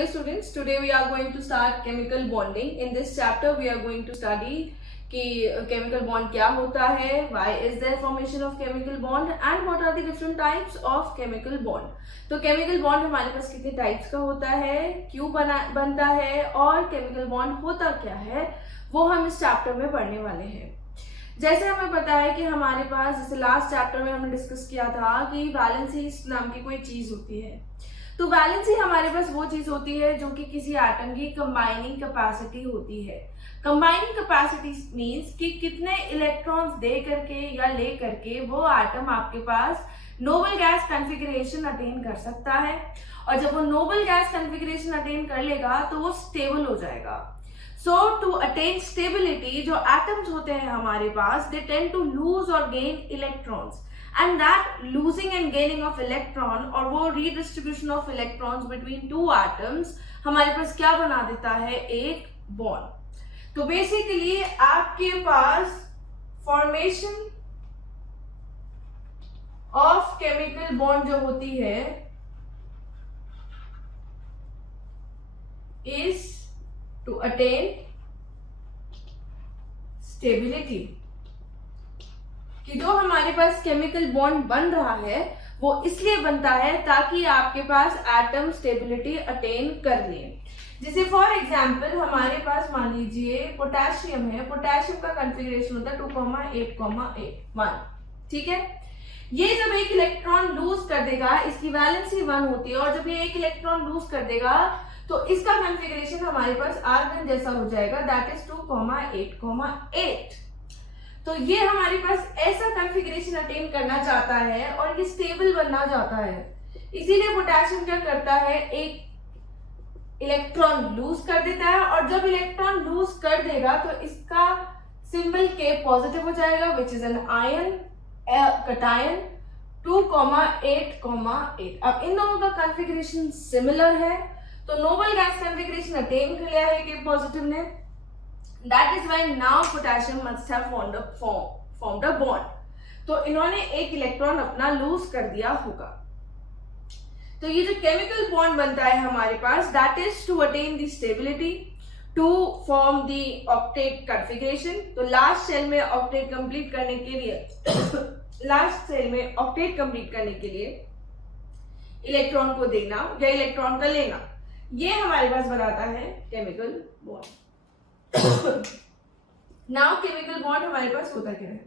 Hey students, today we are going to start chemical bonding. In this chapter we are going to study कि chemical bond क्या होता है, why is there formation of chemical bond and what are the different types of chemical bond. तो chemical bond हमारे पास कितने types का होता है, क्यों बनता है और chemical bond होता क्या है, वो हम इस chapter में पढ़ने वाले हैं. जैसे हमें पता है कि हमारे पास जैसे लास्ट चैप्टर में हमने डिस्कस किया था कि वैलेंसी नाम की कोई चीज होती है. तो वैलेंसी हमारे पास वो चीज होती है जो कि किसी एटम की कंबाइनिंग कैपेसिटी होती है. कंबाइनिंग कैपेसिटी मींस कि कितने इलेक्ट्रॉन्स दे करके या ले करके वो एटम आपके पास नोबल गैस कॉन्फ़िगरेशन अटेन कर सकता है. और जब वो नोबल गैस कॉन्फ़िगरेशन अटेन कर लेगा तो वो स्टेबल हो जाएगा. So to attain stability, जो atoms होते हैं हमारे पास, they tend to lose or gain electrons, and that losing and gaining of electron और वो redistribution of electrons between two atoms हमारे पास क्या बना देता है, एक bond. तो basically आपके पास formation of chemical bond जो होती है is to attain stability. कि जो हमारे पास केमिकल बॉन्ड बन रहा है वो इसलिए बनता है ताकि आपके पास एटम स्टेबिलिटी अटेन कर ले. जैसे फॉर एग्जांपल हमारे पास मान लीजिए पोटेशियम है. पोटेशियम का कॉन्फ़िगरेशन होता है 2,8,1. ठीक है. ये जब एक इलेक्ट्रॉन लूज कर देगा, इसकी वैलेंसी 1 होती है, और जब ये एक इलेक्ट्रॉन लूज कर देगा तो इसका कॉन्फ़िगरेशन हमारे पास आर्गन जैसा हो जाएगा, दैट इज 2,8,8. तो ये हमारे पास ऐसा कॉन्फ़िगरेशन अटेन करना चाहता है और ये स्टेबल बनना चाहता है. इसीलिए पोटेशियम क्या करता है, एक इलेक्ट्रॉन लूज कर देता है, और जब इलेक्ट्रॉन लूज कर देगा तो इसका सिंबल के पॉजिटिव हो जाएगा, which is an ion cation 2,8,8. अब इन दोनों का कॉन्फ़िगरेशन सिमिलर है तो नोबल गैस कॉन्फ़िगरेशन अटेन कर लिया है कि पॉजिटिव ने. That is why now potassium must have formed a bond. तो इन्होंने एक इलेक्ट्रॉन अपना लूज कर दिया होगा. तो ये जो केमिकल बॉन्ड बनता है हमारे पास, that is to attain the stability, to form the octet configuration. तो लास्ट सेल में ऑक्टेट कंप्लीट करने के लिए इलेक्ट्रॉन को देना या इलेक्ट्रॉन का लेना, ये हमारे पास बनाता है chemical bond. Now chemical bond हमारे पास होता क्या है,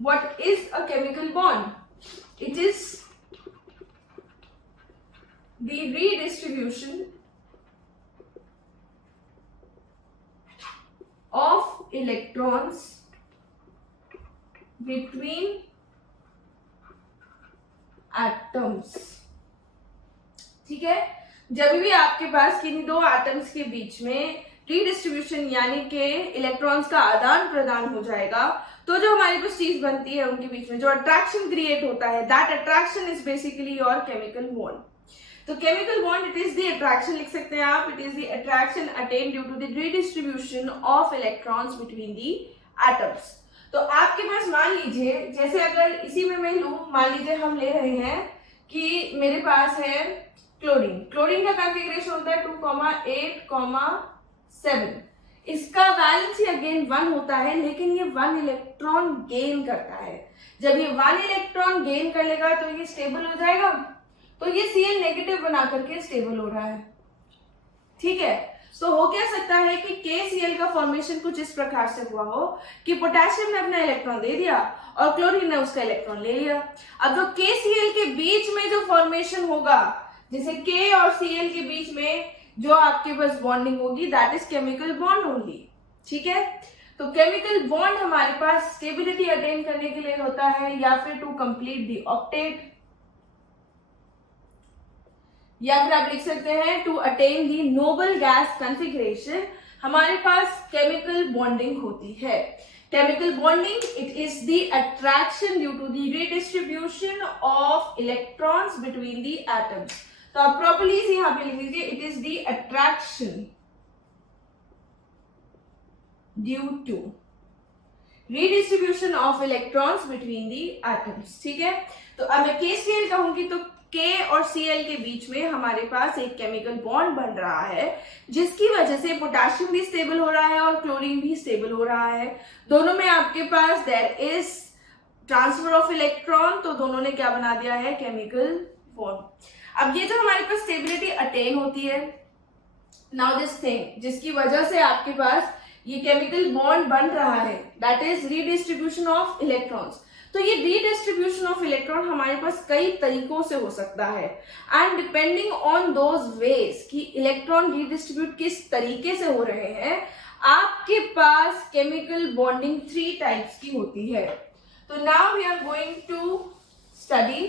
what is a chemical bond? It is the redistribution of electrons between atoms. ठीक है. जब भी आपके पास किन्हीं दो एटम्स के बीच में रीडिस्ट्रीब्यूशन यानी कि इलेक्ट्रॉन्स का आदान प्रदान हो जाएगा, तो जो हमारी कुछ चीज बनती है उनके बीच में जो अट्रैक्शन क्रिएट होता है, that attraction is basically your chemical bond. तो chemical bond it is the attraction, लिख सकते हैं आप, it is the attraction attend due to the redistribution of electrons between the atoms. तो आपके पास मान लीजिए, जैसे अगर इसी में मैं लूं, मान लीजिए हम ले रहे हैं कि मेरे पास है क्लोरीन. क्लोरीन का कॉन्फ़िगरेशन होता है 2,8,7. इसका वैलेंसी अगेन 1 होता है, लेकिन ये 1 इलेक्ट्रॉन गेन करता है. जब ये 1 इलेक्ट्रॉन गेन कर लेगा तो ये स्टेबल हो जाएगा. तो ये Cl नेगेटिव बना करके स्टेबल हो रहा है. ठीक है. तो हो क्या सकता है कि KCl का फॉर्मेशन कुछ इस प्रकार से हुआ हो कि पोटेशियम ने अपना इलेक्ट्रॉन दे दिया और क्लोरीन ने उसका इलेक्ट्रॉन ले लिया. अब जो KCl के बीच में जो फॉर्मेशन होगा, जैसे K और Cl के बीच में जो आपके पास बॉन्डिंग होगी, that is chemical bond only. ठीक है. तो केमिकल बॉन्ड हमारे पास स्टेबिलिटी अटेन करने के लिए होता है, या फिर टू कंप्लीट द ऑक्टेट, या फिर आप लिख सकते हैं to attain the noble gas configuration. हमारे पास केमिकल बॉन्डिंग होती है. Chemical bonding it is the attraction due to the redistribution of electrons between the atoms. तो आप प्रॉपर्ली यहां पे लिख लीजिए, it is the attraction due to redistribution of electrons between the atoms. ठीक है. तो अब मैं KCl कहूंगी तो K और Cl के बीच में हमारे पास एक केमिकल बॉन्ड बन रहा है, जिसकी वजह से पोटेशियम भी स्टेबल हो रहा है और क्लोरीन भी स्टेबल हो रहा है। दोनों में आपके पास there is transfer of electron, तो दोनों ने क्या बना दिया है, केमिकल बॉन्ड। अब ये जो हमारे पास स्टेबिलिटी अटेन होती है, नाउ दिस थिंग जिसकी वजह से आपके पास ये केमिकल बॉन्ड बन रहा है, that is redistribution of electrons. तो ये रीडिस्ट्रीब्यूशन ऑफ इलेक्ट्रॉन हमारे पास कई तरीकों से हो सकता है, and depending on those veg कि इलेक्ट्रॉन रीडिस्ट्रीब्यूट किस तरीके से हो रहे हैं, आपके पास केमिकल बॉन्डिंग 3 टाइप्स की होती है। तो now we are going to study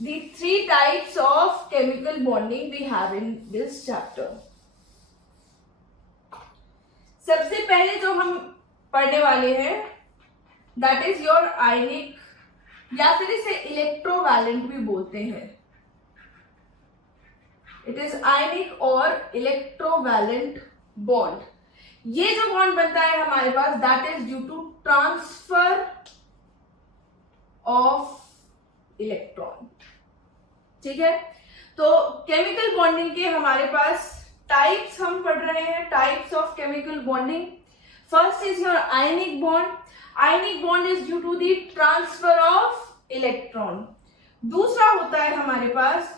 the 3 types of chemical bonding we have in this chapter. सबसे पहले जो हम पढ़ने वाले हैं that is your ionic या फिर इसे इलेक्ट्रोवैलेंट भी बोलते हैं। It is ionic और इलेक्ट्रोवैलेंट बॉन्ड। ये जो बॉन्ड बनता है हमारे पास that is due to transfer of electron. ठीक है, तो केमिकल बॉन्डिंग के हमारे पास टाइप्स हम पढ़ रहे हैं, types of chemical bonding. First is your ionic bond. Ionic bond is due to the transfer of electron. दूसरा होता है हमारे पास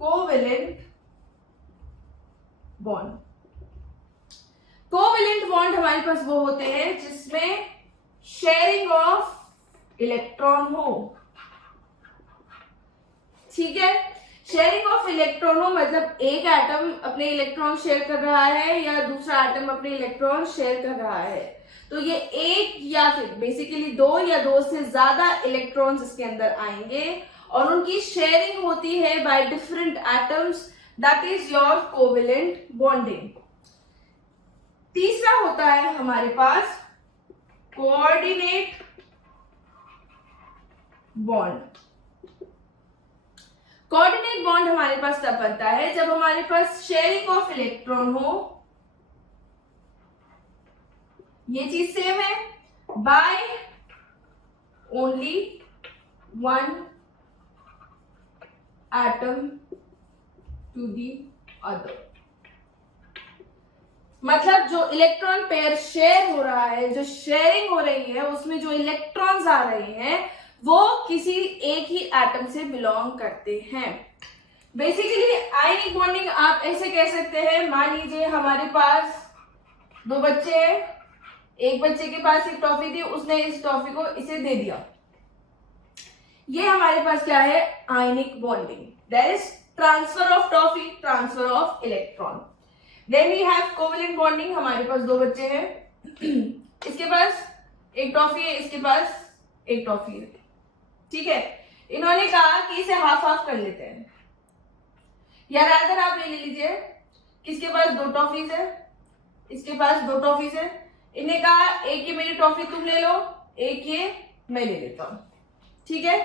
कोवेलेंट बॉन्ड। कोवेलेंट बॉन्ड हमारे पास वो होते हैं जिसमें शेयरिंग ऑफ इलेक्ट्रॉन हो। ठीक है, शेयरिंग ऑफ इलेक्ट्रॉन हो मतलब एक एटम अपने इलेक्ट्रॉन शेयर कर रहा है या दूसरा एटम अपने इलेक्ट्रॉन शेयर कर रहा है। तो ये एक या फिर बेसिकली 2 या 2 से ज्यादा इलेक्ट्रॉन्स इसके अंदर आएंगे और उनकी शेयरिंग होती है by different atoms, that is your covalent bonding. तीसरा होता है हमारे पास कोऑर्डिनेट बॉन्ड। कोऑर्डिनेट बॉन्ड हमारे पास तब बनता है जब हमारे पास शेयरिंग ऑफ इलेक्ट्रॉन हो, ये चीज सेम है, by only 1 atom to the other. मतलब जो इलेक्ट्रॉन पेयर शेयर हो रहा है, जो शेयरिंग हो रही है, उसमें जो इलेक्ट्रॉन्स आ रहे हैं वो किसी एक ही एटम से बिलोंग करते हैं। बेसिकली आयनिक बॉन्डिंग आप ऐसे कह सकते हैं, मान लीजिए हमारे पास 2 बच्चे हैं, एक बच्चे के पास एक टॉफी थी, उसने इस टॉफी को इसे दे दिया। ये हमारे पास क्या है, ionic bonding. There is transfer of toffee, transfer of electron. Then we have covalent bonding. हमारे पास 2 बच्चे हैं, इसके पास एक टॉफी है, इसके पास एक टॉफी है। ठीक है, इन्होंने कहा कि इसे हाफ हाफ कर लेते हैं, या रादर आप ले लीजिए, किसके पास 2 टॉफीज है, इसके पास 2 टॉफीज है। इन्हें कहा एक ये मेरी टॉफी तुम ले लो, एक ये मैं ले लेता हूं। ठीक है,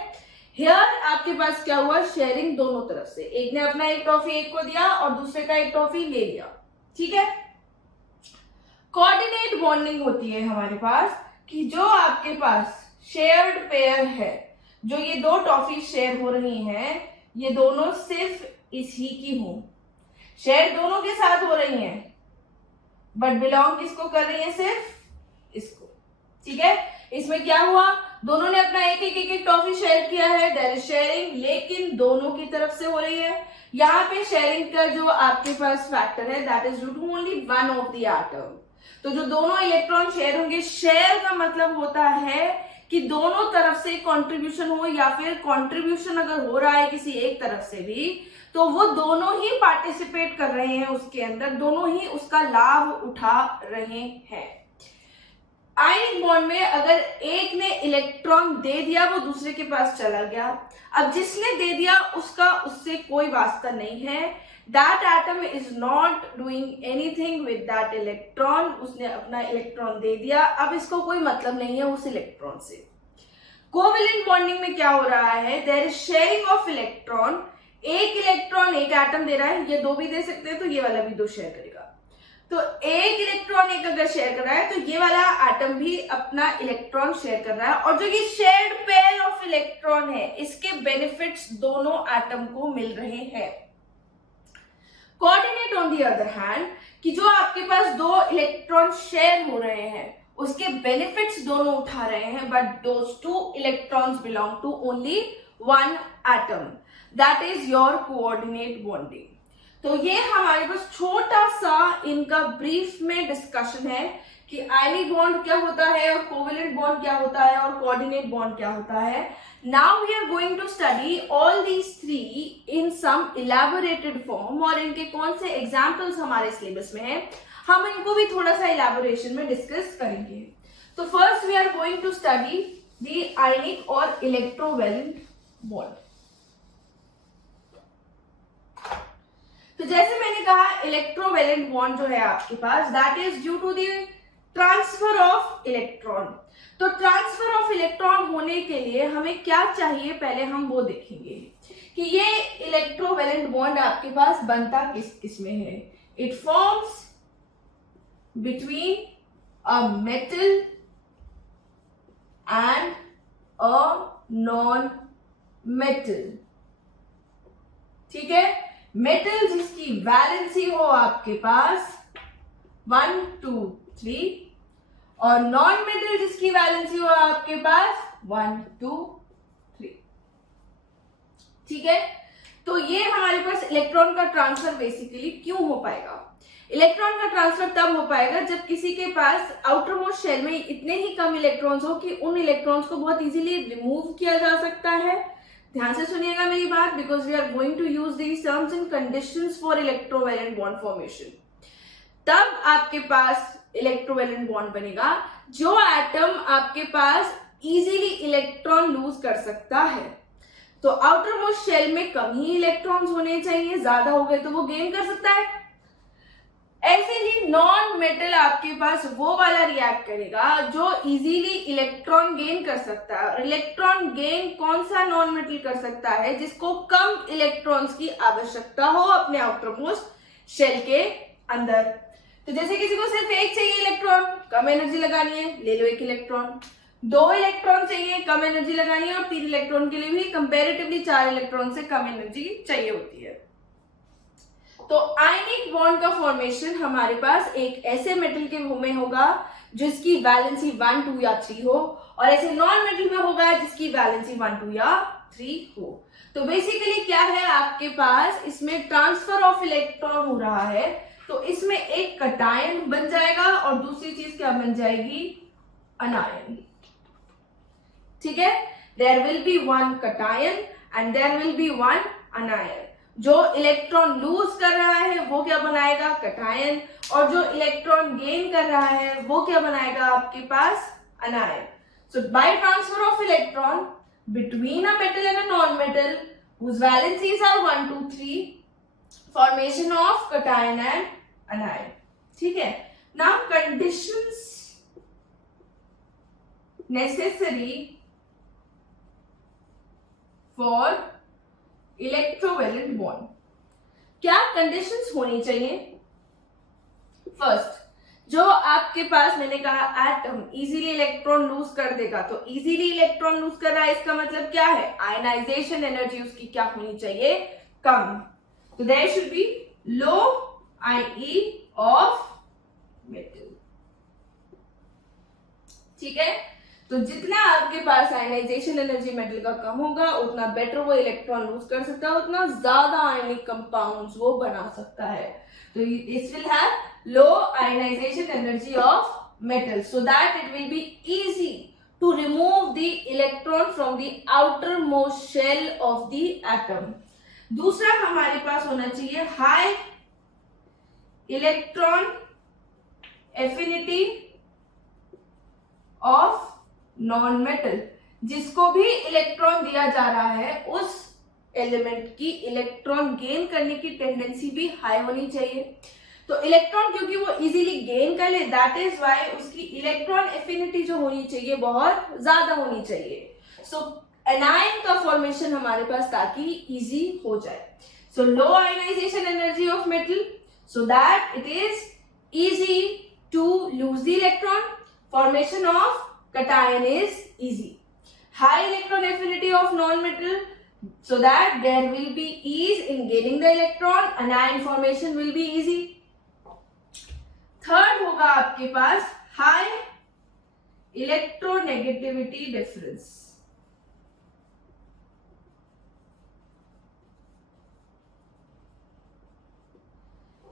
हियर आपके पास क्या हुआ, शेयरिंग दोनों तरफ से, एक ने अपना एक टॉफी एक को दिया और दूसरे का एक टॉफी ले लिया। ठीक है, कोऑर्डिनेट बॉन्डिंग होती है हमारे पास कि जो आपके पास शेयर्ड पेयर है, जो ये 2 टॉफी शेयर हो रही हैं, ये दोनों सिर्फ इसी की हो, शेयर दोनों के साथ हो रही हैं, बट बिलोंग किसको कर रही है, सिर्फ इसको। ठीक है, इसमें क्या हुआ, दोनों ने अपना एक एक टॉफी शेयर किया है, देयर इज शेयरिंग, लेकिन दोनों की तरफ से हो रही है। यहाँ पे शेयरिंग का जो आपके पास फैक्टर है, that is due to only 1 of the atom. तो जो दोनों इलेक्ट्रॉन शेयर होंगे, शेयर का मतलब होता है कि दोनों तरफ से कंट्रीब्यूशन हो, या फिर कंट्रीब्यूशन अगर हो रहा है किसी एक तरफ से भी, तो वो दोनों ही पार्टिसिपेट कर रहे हैं उसके अंदर, दोनों ही उसका लाभ उठा रहे हैं। आयनिक बॉन्ड में अगर एक ने इलेक्ट्रॉन दे दिया, वो दूसरे के पास चला गया। अब जिसने दे दिया उसका उससे कोई वास्ता नहीं है, that atom is not doing anything with that electron. उसने अपना इलेक्ट्रॉन दे दिया, अब इसको कोई मतलब नहीं है उस इलेक्ट्रॉन से। कोवेलेंट बॉन्डिंग में क्या हो रहा है, there is sharing of electron. एक इलेक्ट्रॉन एक एटम दे रहा है, ये 2 भी दे सकते हैं, तो ये वाला भी 2 शेयर करेगा। तो एक इलेक्ट्रॉन एक अगर शेयर कर रहा है तो ये वाला एटम भी अपना इलेक्ट्रॉन शेयर कर रहा है, और जो ये शेयर्ड पेयर ऑफ इलेक्ट्रॉन है इसके बेनिफिट्स दोनों एटम को मिल रहे हैं। Coordinate on the other hand, कि जो आपके पास दो इलेक्ट्रॉन शेयर हो रहे हैं उसके बेनिफिट्स दोनों उठा रहे हैं, but those two electrons belong to only one atom, that is your coordinate bonding. तो ये हमारे पास छोटा सा इनका ब्रीफ में डिस्कशन है कि आयनिक बॉन्ड क्या होता है और कोवेलेंट बॉन्ड क्या होता है और कोऑर्डिनेट बॉन्ड क्या होता है। Now we are going to study all these three in some elaborated form, और इनके कौन से एग्जाम्पल्स हमारे सिलेबस में है हम इनको भी थोड़ा सा इलैबोरेशन में डिस्कस करेंगे। तो first we are going to study the ionic और इलेक्ट्रोवैलेंट बॉन्ड। तो जैसे मैंने कहा इलेक्ट्रोवैलेंट बॉन्ड जो है आपके पास that is due to the transfer of electron. तो ट्रांसफर ऑफ इलेक्ट्रॉन होने के लिए हमें क्या चाहिए पहले हम वो देखेंगे कि ये इलेक्ट्रोवैलेंट बॉन्ड आपके पास बनता किस किस में है। It forms between a metal and a non metal, ठीक है। मेटल जिसकी वैलेंसी हो आपके पास 1 2 3 और नॉन मेटल जिसकी वैलेंसी हो आपके पास 1 2 3, ठीक है। तो ये हमारे पास इलेक्ट्रॉन का ट्रांसफर बेसिकली क्यों हो पाएगा? इलेक्ट्रॉन का ट्रांसफर तब हो पाएगा जब किसी के पास आउटर मोस्ट शेल में इतने ही कम इलेक्ट्रॉन्स हो कि उन इलेक्ट्रॉन्स को बहुत इजीली रिमूव किया जा सकता है। ध्यान से सुनिएगा मेरी बात, because we are going to use these terms in conditions for electrovalent bond formation. तब आपके पास इलेक्ट्रोवैलेंट बॉन्ड बनेगा जो एटम आपके पास इजीली इलेक्ट्रॉन लूज कर सकता है। तो आउटर मोस्ट शेल में कम ही इलेक्ट्रॉन्स होने चाहिए, ज्यादा हो गए तो वो गेन कर सकता है। ऐसे ही नॉन मेटल आपके पास वो वाला रिएक्ट करेगा जो इजीली इलेक्ट्रॉन गेन कर सकता है। और इलेक्ट्रॉन गेन कौन सा नॉन मेटल कर सकता है? जिसको कम इलेक्ट्रॉन्स की आवश्यकता हो अपने आउटर मोस्ट शेल के अंदर। तो जैसे किसी को सिर्फ एक चाहिए इलेक्ट्रॉन, कम एनर्जी लगानी है, ले लो एक इलेक्ट्रॉन। 2 इलेक्ट्रॉन चाहिए, कम एनर्जी लगानी है, और 3 इलेक्ट्रॉन के लिए भी कंपैरेटिवली 4 इलेक्ट्रॉन से कम एनर्जी चाहिए होती है। तो आयनिक बॉन्ड का फॉर्मेशन हमारे पास एक ऐसे मेटल के में होगा जिसकी वैलेंसी 1 2 या 3 हो, और ऐसे नॉन मेटल में होगा जिसकी वैलेंसी 1 2 या 3 हो। तो बेसिकली क्या है आपके पास इसमें ट्रांसफर ऑफ इलेक्ट्रॉन हो रहा है, तो इसमें एक कटायन बन जाएगा और दूसरी चीज क्या बन जाएगी? अनायन, ठीक है। There will be 1 cation and there will be 1 anion. जो इलेक्ट्रॉन लूज कर रहा है वो क्या बनाएगा? कटायन, और जो इलेक्ट्रॉन गेन कर रहा है वो क्या बनाएगा आपके पास? Anion. So by transfer of electron between a metal and a non metal whose valencies are 1 2 3, formation of cation and anion, ठीक है। Now conditions necessary for electrovalent bond, क्या कंडीशंस होनी चाहिए? फर्स्ट, जो आपके पास मैंने कहा एटम इजीली इलेक्ट्रॉन लूज कर देगा, तो इजीली इलेक्ट्रॉन लूज कर रहा है इसका मतलब क्या है? आयनाइजेशन एनर्जी उसकी क्या होनी चाहिए? कम। तो there should be low IE of metal, ठीक है। तो जितना आपके पास आयनाइजेशन एनर्जी मेटल का कम होगा उतना बेटर वो इलेक्ट्रॉन लूज कर सकता है, उतना ज्यादा आयनिक कंपाउंड्स वो बना सकता है। तो this will have low ionization energy of metal so that it will be easy to remove the electron from the outer most shell of the atom. दूसरा हमारे पास होना चाहिए high electron affinity of non metal, जिसको भी electron दिया जा रहा है उस एलिमेंट की इलेक्ट्रॉन गेन करने की टेंडेंसी भी हाई होनी चाहिए। तो इलेक्ट्रॉन क्योंकि वो इजीली गेन कर ले, दैट इज व्हाई उसकी इलेक्ट्रॉन एफिनिटी जो होनी चाहिए बहुत ज्यादा होनी चाहिए। सो एनायन का फॉर्मेशन हमारे पास ताकि इजी हो जाए। So low ionization energy of metal so that it is easy to lose the electron. Formation of cation is easy. High electron affinity of non-metal, so that there will be ease in gaining the electron. Anion formation will be easy. Third होगा आपके पास high electronegativity difference.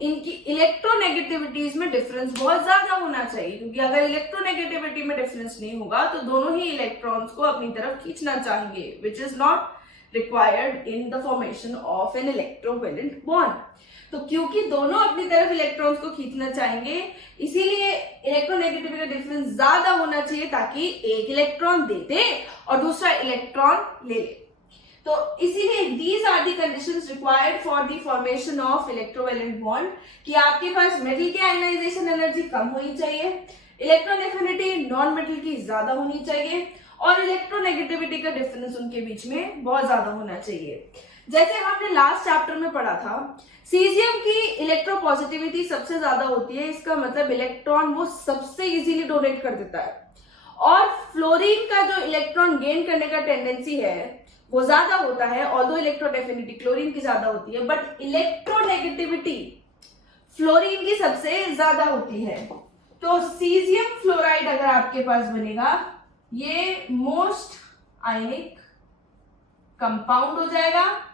इनकी electronegativities में difference बहुत ज्यादा होना चाहिए, क्योंकि अगर इलेक्ट्रोनेगेटिविटी में डिफरेंस नहीं होगा तो दोनों ही इलेक्ट्रॉन्स को अपनी तरफ खींचना चाहेंगे, which is not required in the formation of an electrovalent bond. तो क्योंकि दोनों अपनी तरफ इलेक्ट्रॉन्स को खींचना चाहेंगे, इसीलिए इलेक्ट्रोनेगेटिविटी का डिफरेंस ज्यादा होना चाहिए, ताकि एक इलेक्ट्रॉन दे दे और दूसरा इलेक्ट्रॉन ले ले. तो इसीलिए these are the conditions required for the formation of electrovalent bond, कि आपके पास मेटल की आयनाइजेशन एनर्जी कम होनी चाहिए, इलेक्ट्रॉन एफिनिटी नॉन मेटल की ज्यादा होनी चाहिए, और इलेक्ट्रोनेगेटिविटी का डिफरेंस उनके बीच में बहुत ज्यादा होना चाहिए. जैसे हमने लास्ट चैप्टर में पढ़ा था, सीजियम की इलेक्ट्रोपॉजिटिविटी सबसे ज्यादा होती है, इसका मतलब इलेक्ट्रॉन वो सबसे इजीली डोनेट कर देता है, और फ्लोरीन का जो इलेक्ट्रॉन गेन करने का टेंडेंसी है वो ज्यादा होता है, ऑल्दो इलेक्ट्रॉन एफिनिटी क्लोरीन की ज्यादा होती है, बट इलेक्ट्रोनेगेटिविटी फ्लोरीन की सबसे ज्यादा होती है. तो सीजियम फ्लोराइड अगर आपके पास बनेगा, ये मोस्ट आयनिक कंपाउंड हो जाएगा.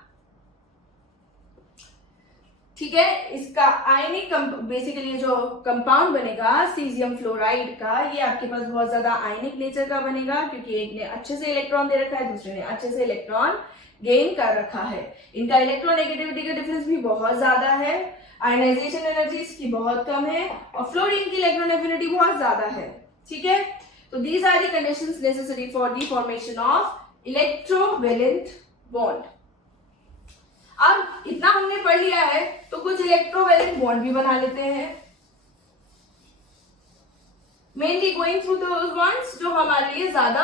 ठीक है, इसका आयनिक बेसिकली जो कंपाउंड बनेगा सीजियम फ्लोराइड का, ये आपके पास बहुत ज्यादा आयनिक नेचर का बनेगा, क्योंकि एक ने अच्छे से इलेक्ट्रॉन दे रखा है, दूसरे ने अच्छे से इलेक्ट्रॉन गेन कर रखा है. इनका इलेक्ट्रोनेगेटिविटी का डिफरेंस भी बहुत ज्यादा है, आयनाइजेशन एनर्जी इसकी बहुत कम है, और फ्लोरीन की इलेक्ट्रॉन एफिनिटी बहुत ज्यादा है. ठीक है, तो these are the conditions necessary for the formation of electrovalent bond. अब इतना हमने पढ़ लिया है, तो कुछ इलेक्ट्रोवैलेंट बॉन्ड भी बना लेते हैं, mainly going through those bonds जो हमारे लिए ज्यादा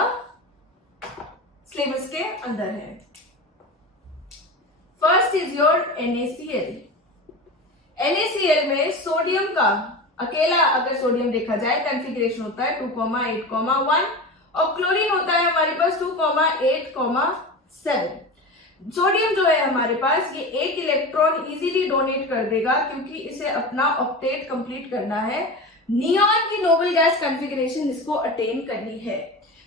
सिलेबस के अंदर है. First is your NaCl. NaCl में सोडियम का अकेला अगर सोडियम देखा जाए कॉन्फ़िगरेशन होता है 2,8,1, और क्लोरीन होता है हमारे पास 2,8,7. सोडियम जो है हमारे पास, ये एक इलेक्ट्रॉन इजीली डोनेट कर देगा, क्योंकि इसे अपना ऑक्टेट कंप्लीट करना है, नियॉन की नोबल गैस कॉन्फ़िगरेशन इसको अटेन करनी है.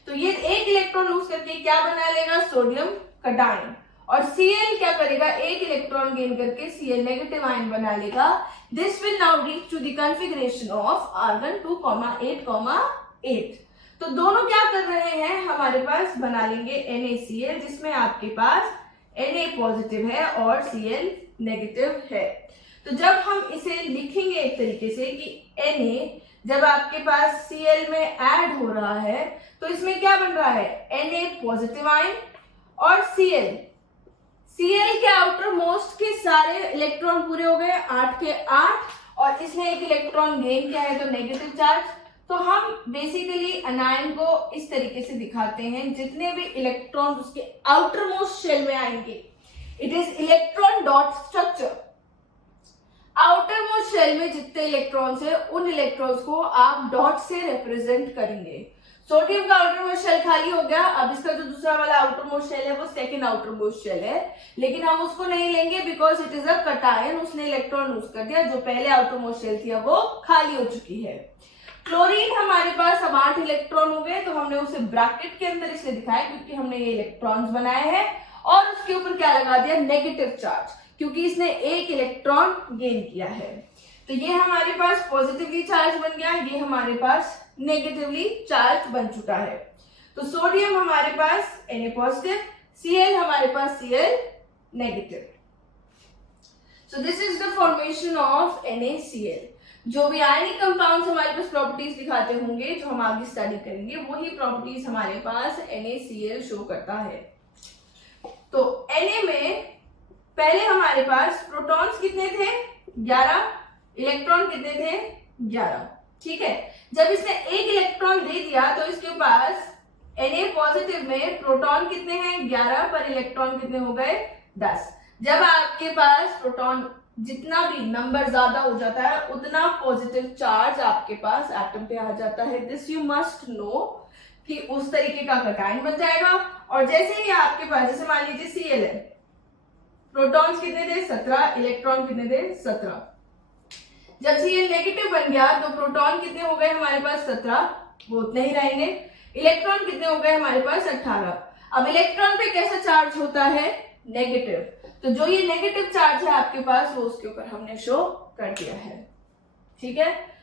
तो ये एक इलेक्ट्रॉन लूज करके क्या बना लेगा, सोडियम कटायन, और Cl क्या करेगा, एक इलेक्ट्रॉन गेन करके Cl नेगेटिव आयन बना लेगा. This will now reach to the configuration of argon 2,8,8. तो दोनों क्या कर रहे हैं, हमारे पास बना लेंगे NaCl, जिसमें आपके पास Na पॉजिटिव है और Cl नेगेटिव है. तो जब हम इसे लिखेंगे एक तरीके से कि Na जब आपके पास Cl में ऐड हो रहा है, तो इसमें क्या बन रहा है, Na पॉजिटिव आयन, और Cl के आउटर मोस्ट के सारे इलेक्ट्रॉन पूरे हो गए, 8 के 8, और इसने एक इलेक्ट्रॉन गेन किया है, तो नेगेटिव चार्ज. तो हम बेसिकली अनायन को इस तरीके से दिखाते हैं, जितने भी इलेक्ट्रॉन उसके आउटर मोस्ट शेल में आएंगे, it is electron dot structure. Outer most shell में जितने इलेक्ट्रॉन्स है, उन इलेक्ट्रॉन्स को आप डॉट से रिप्रेजेंट करेंगे. सोडियम का आउटर मोस्ट शेल खाली हो गया, अब इसका जो दूसरा वाला आउटर मोस्ट शेल है वो सेकेंड आउटर मोस्ट शेल है, लेकिन हम उसको नहीं लेंगे because it is a cation, उसने इलेक्ट्रॉन लूज कर दिया, जो पहले आउटर मोस्ट शेल थी वो खाली हो चुकी है. क्लोरीन हमारे पास अब 8 इलेक्ट्रॉन हो गए, तो हमने उसे ब्रैकेट के अंदर इसलिए दिखाया क्योंकि हमने ये इलेक्ट्रॉन्स बनाए हैं, और उसके ऊपर क्या लगा दिया, नेगेटिव चार्ज, क्योंकि इसने एक इलेक्ट्रॉन गेन किया है. तो ये हमारे पास पॉजिटिवली चार्ज बन गया, ये हमारे पास नेगेटिवली चार्ज बन चुका है. तो सोडियम हमारे पास Na पॉजिटिव, Cl हमारे पास Cl negative. So this is the formation of NaCl. जो भी आयनिक कंपाउंड्स हमारे पास प्रॉपर्टीज दिखाते होंगे, जो हम आगे स्टडी करेंगे, वही प्रॉपर्टीज हमारे पास NaCl शो करता है. तो Na में पहले हमारे पास प्रोटॉन्स कितने थे, 11, इलेक्ट्रॉन कितने थे, 11. ठीक है, जब इसने एक इलेक्ट्रॉन दे दिया, तो इसके पास Na पॉजिटिव में प्रोटॉन कितने हैं, 11, पर इलेक्ट्रॉन कितने हो गए, 10. जब आपके पास प्रोटॉन जितना भी नंबर ज्यादा हो जाता है उतना पॉजिटिव चार्ज आपके पास एटम पे आ जाता है। दिस यू मस्ट नो कि उस तरीके का कैटायन बन जाएगा। और जैसे ही आपके पास, जैसे मान लीजिए Cl है, प्रोटॉन्स कितने थे 17, इलेक्ट्रॉन कितने थे 17। जब Cl नेगेटिव बन गया तो प्रोटॉन कितने हो गए हमारे पास 17, वो उतने ही रहेंगे। इलेक्ट्रॉन कितने हो गए हमारे पास 18। अब इलेक्ट्रॉन पे कैसा चार्ज होता है, नेगेटिव, तो जो ये नेगेटिव चार्ज है आपके पास वो उसके ऊपर हमने शो कर दिया है। ठीक है,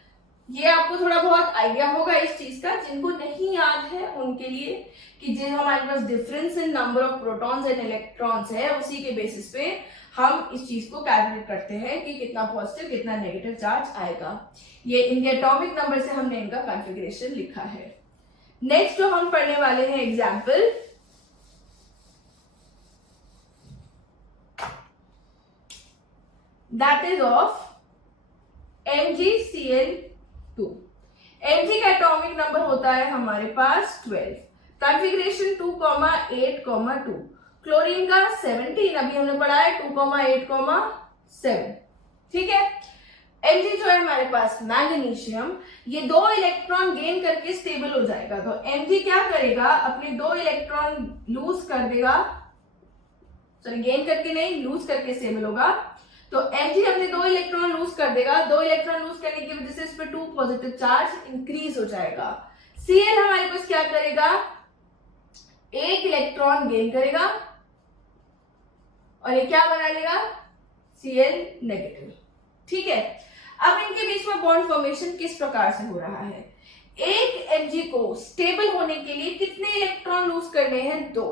ये आपको थोड़ा बहुत आइडिया होगा इस चीज का। जिनको नहीं याद है उनके लिए कि जो हमारे पास difference in number of protons and electrons है, उसी के बेसिस पे हम इस चीज को कैलकुलेट करते हैं कि कितना पॉजिटिव कितना नेगेटिव चार्ज आएगा। ये इनके एटॉमिक नंबर से हमने इनका कॉन्फ़िगरेशन लिखा है। नेक्स्ट जो हम पढ़ने वाले हैं example, that is of MgCl2। Mg का एटॉमिक नंबर होता है हमारे पास 12, कॉन्फ़िगरेशन 2,8,2, क्लोरीन का 17, अभी हमने पढ़ा है 2,8,7। ठीक है, Mg जो है हमारे पास मैग्नीशियम, ये 2 इलेक्ट्रॉन गेन करके स्टेबल हो जाएगा। तो Mg क्या करेगा, अपने 2 इलेक्ट्रॉन लूज कर देगा, सॉरी गेन करके नहीं, लूज करके स्टेबल होगा। तो Mg अपने 2 इलेक्ट्रॉन लूज कर देगा। 2 इलेक्ट्रॉन लूज करने की वजह से इस पे 2 पॉजिटिव चार्ज इंक्रीज हो जाएगा। Cl हमारे पास क्या करेगा, 1 इलेक्ट्रॉन गेन करेगा और ये क्या बना लेगा, Cl नेगेटिव। ठीक है, अब इनके बीच में बॉन्ड फॉर्मेशन किस प्रकार से हो रहा है, एक Mg को स्टेबल होने के लिए कितने इलेक्ट्रॉन लूज करने हैं, 2,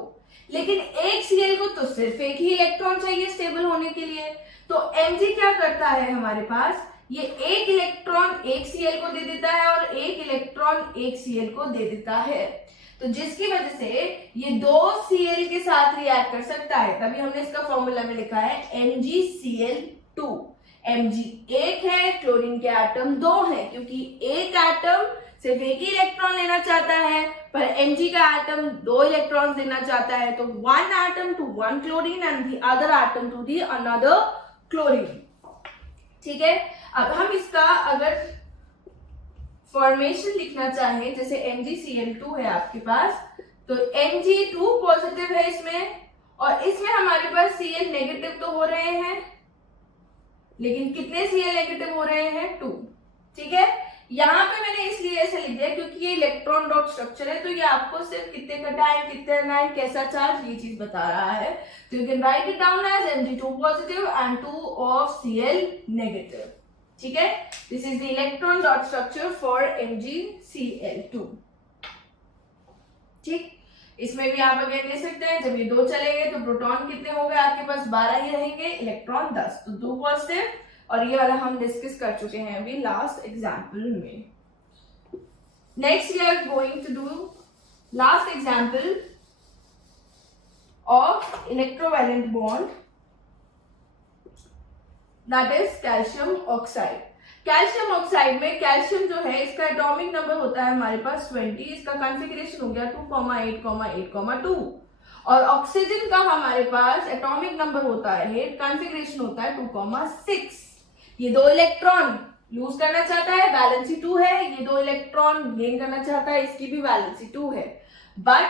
लेकिन एक Cl को तो सिर्फ 1 ही इलेक्ट्रॉन चाहिए स्टेबल होने के लिए। तो Mg क्या करता है हमारे पास, ये 1 इलेक्ट्रॉन 1 Cl को दे देता है और 1 इलेक्ट्रॉन 1 Cl को दे देता है। तो जिसकी वजह से ये 2 Cl के साथ रिएक्ट कर सकता है। तभी हमने इसका फॉर्मूला में लिखा है MgCl2। Mg 1 है, क्लोरीन के एटम 2 है, क्योंकि एक एटम सिर्फ 1 ही इलेक्ट्रॉन लेना चाहता है, पर Mg का एटम 2 इलेक्ट्रॉन देना चाहता है। तो 1 atom to 1 chlorine and the other atom to the another chlorine. ठीक है, अब हम इसका अगर फॉर्मेशन लिखना चाहें, जैसे MgCl2 है आपके पास, तो Mg2 पॉजिटिव है इसमें, और इसमें हमारे पास Cl नेगेटिव तो हो रहे हैं, लेकिन कितने Cl नेगेटिव हो रहे हैं, 2। ठीक है, यहाँ पे मैंने इसलिए ऐसे लिख दिया क्योंकि ये इलेक्ट्रॉन डॉट स्ट्रक्चर है, तो ये आपको सिर्फ कितने कैटायन कितने एनायन कैसा चार्ज ये चीज बता रहा है। तो you can write it down as Mg2 positive and 2 of Cl negative. ठीक है, this is the electron dot structure for MgCl2। ठीक, इसमें भी आप अगेन दे सकते हैं, जब ये 2 चले गए तो प्रोटॉन कितने हो गए आपके पास, 12 ही रहेंगे, इलेक्ट्रॉन 10, तो 2 पॉजिटिव। और ये वाला हम डिस्कस कर चुके हैं अभी लास्ट एग्जाम्पल में। Next we are going to do last example of electrovalent bond, that is calcium oxide. Calcium oxide में कैल्शियम जो है इसका एटॉमिक नंबर होता है हमारे पास 20, इसका कॉन्फ़िगरेशन हो गया 2,8,8,2, और ऑक्सीजन का हमारे पास एटॉमिक नंबर होता है, कॉन्फ़िगरेशन होता है 2,6। ये 2 इलेक्ट्रॉन लूज करना चाहता है, वैलेंसी 2 है, ये 2 इलेक्ट्रॉन गेन करना चाहता है, इसकी भी वैलेंसी 2 है, बट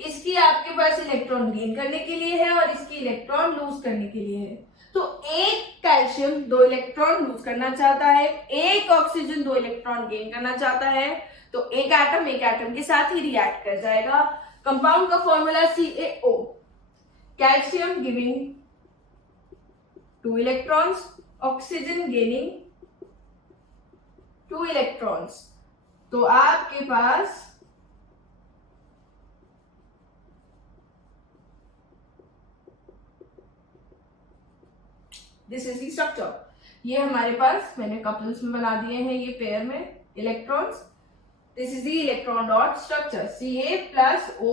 इसकी आपके पास इलेक्ट्रॉन गेन करने के लिए है और इसकी इलेक्ट्रॉन लूज करने के लिए है। तो एक कैल्शियम 2 इलेक्ट्रॉन लूज करना चाहता है, एक ऑक्सीजन 2 इलेक्ट्रॉन गेन करना चाहता है, तो एक एटम के साथ ही रिएक्ट कर जाएगा। कंपाउंड का formula CaO, calcium giving 2 electrons, oxygen gaining 2 electrons. तो आपके पास दिस इज द स्ट्रक्चर। ये हमारे पास मैंने कपल्स में बना दिए हैं, ये पेयर में electrons. This is the electron dot structure, Ca+O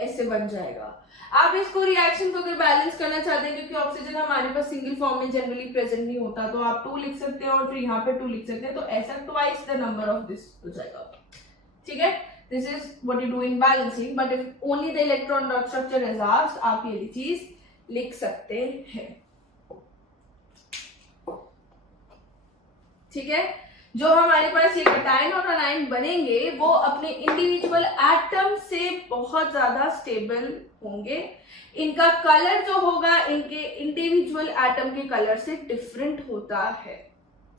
ऐसे बन जाएगा। आप इसको रिएक्शन को अगर बैलेंस करना चाहते हैं, क्योंकि ऑक्सीजन हमारे पास सिंगल फॉर्म में जनरली प्रेजेंट नहीं होता, तो आप 2 लिख सकते हैं और फिर यहाँ पे 2 लिख सकते हैं, तो ऐसा twice the number of this हो जाएगा। ठीक है, this is what you do in balancing, but if only the electron dot structure is asked, आप ये चीज लिख सकते हैं। ठीक है। जो हमारे पास ये कटायन और अनायन बनेंगे वो अपने इंडिविजुअल एटम से बहुत ज्यादा स्टेबल होंगे। इनका कलर जो होगा इनके इंडिविजुअल एटम के कलर से डिफरेंट होता है,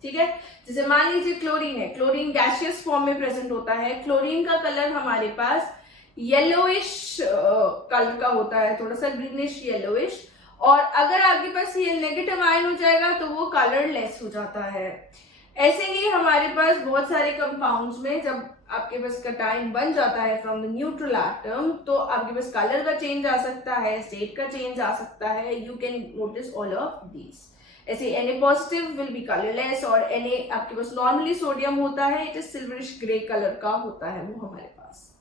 ठीक है। जैसे मान लीजिए क्लोरीन है, क्लोरीन गैसियस फॉर्म में प्रेजेंट होता है। क्लोरीन का कलर हमारे पास येलोइश कलर का होता है, थोड़ा सा ग्रीनिश येलोइश, और अगर आपके पास ये नेगेटिव आयन हो जाएगा तो वो कलरलेस हो जाता है। ऐसे ही हमारे पास बहुत सारे कंपाउंड्स में जब आपके पास कटायन बन जाता है फ्रॉम द न्यूट्रल एटम तो आपके पास कलर का चेंज आ सकता है, स्टेट का चेंज आ सकता है। You can notice all of these. ऐसे Na positive will be colourless, और Na आपके पास नॉर्मली सोडियम होता है, it is silverish grey colour का होता है वो हमारे पास।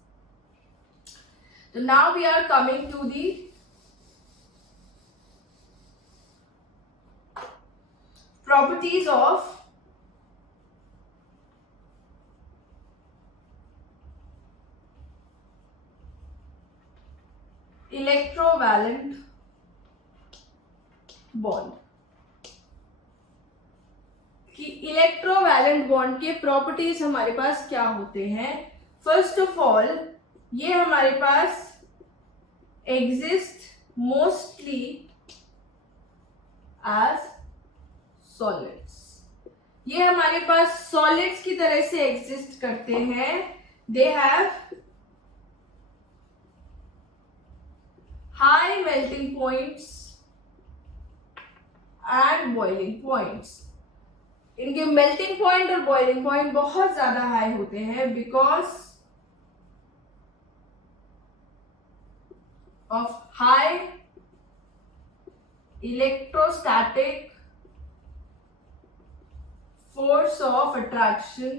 तो now we are coming to the properties of electrovalent bond कि इलेक्ट्रोवैलेंट बॉन्ड के प्रॉपर्टीज हमारे पास क्या होते हैं। फर्स्ट ऑफ ऑल ये हमारे पास एग्जिस्ट मोस्टली एज सॉलिड्स। ये हमारे पास सॉलिड्स की तरह से एग्जिस्ट करते हैं। They have high melting points and boiling points. इनके मेल्टिंग पॉइंट और बॉइलिंग पॉइंट बहुत ज्यादा हाई होते हैं because of high electrostatic force of attraction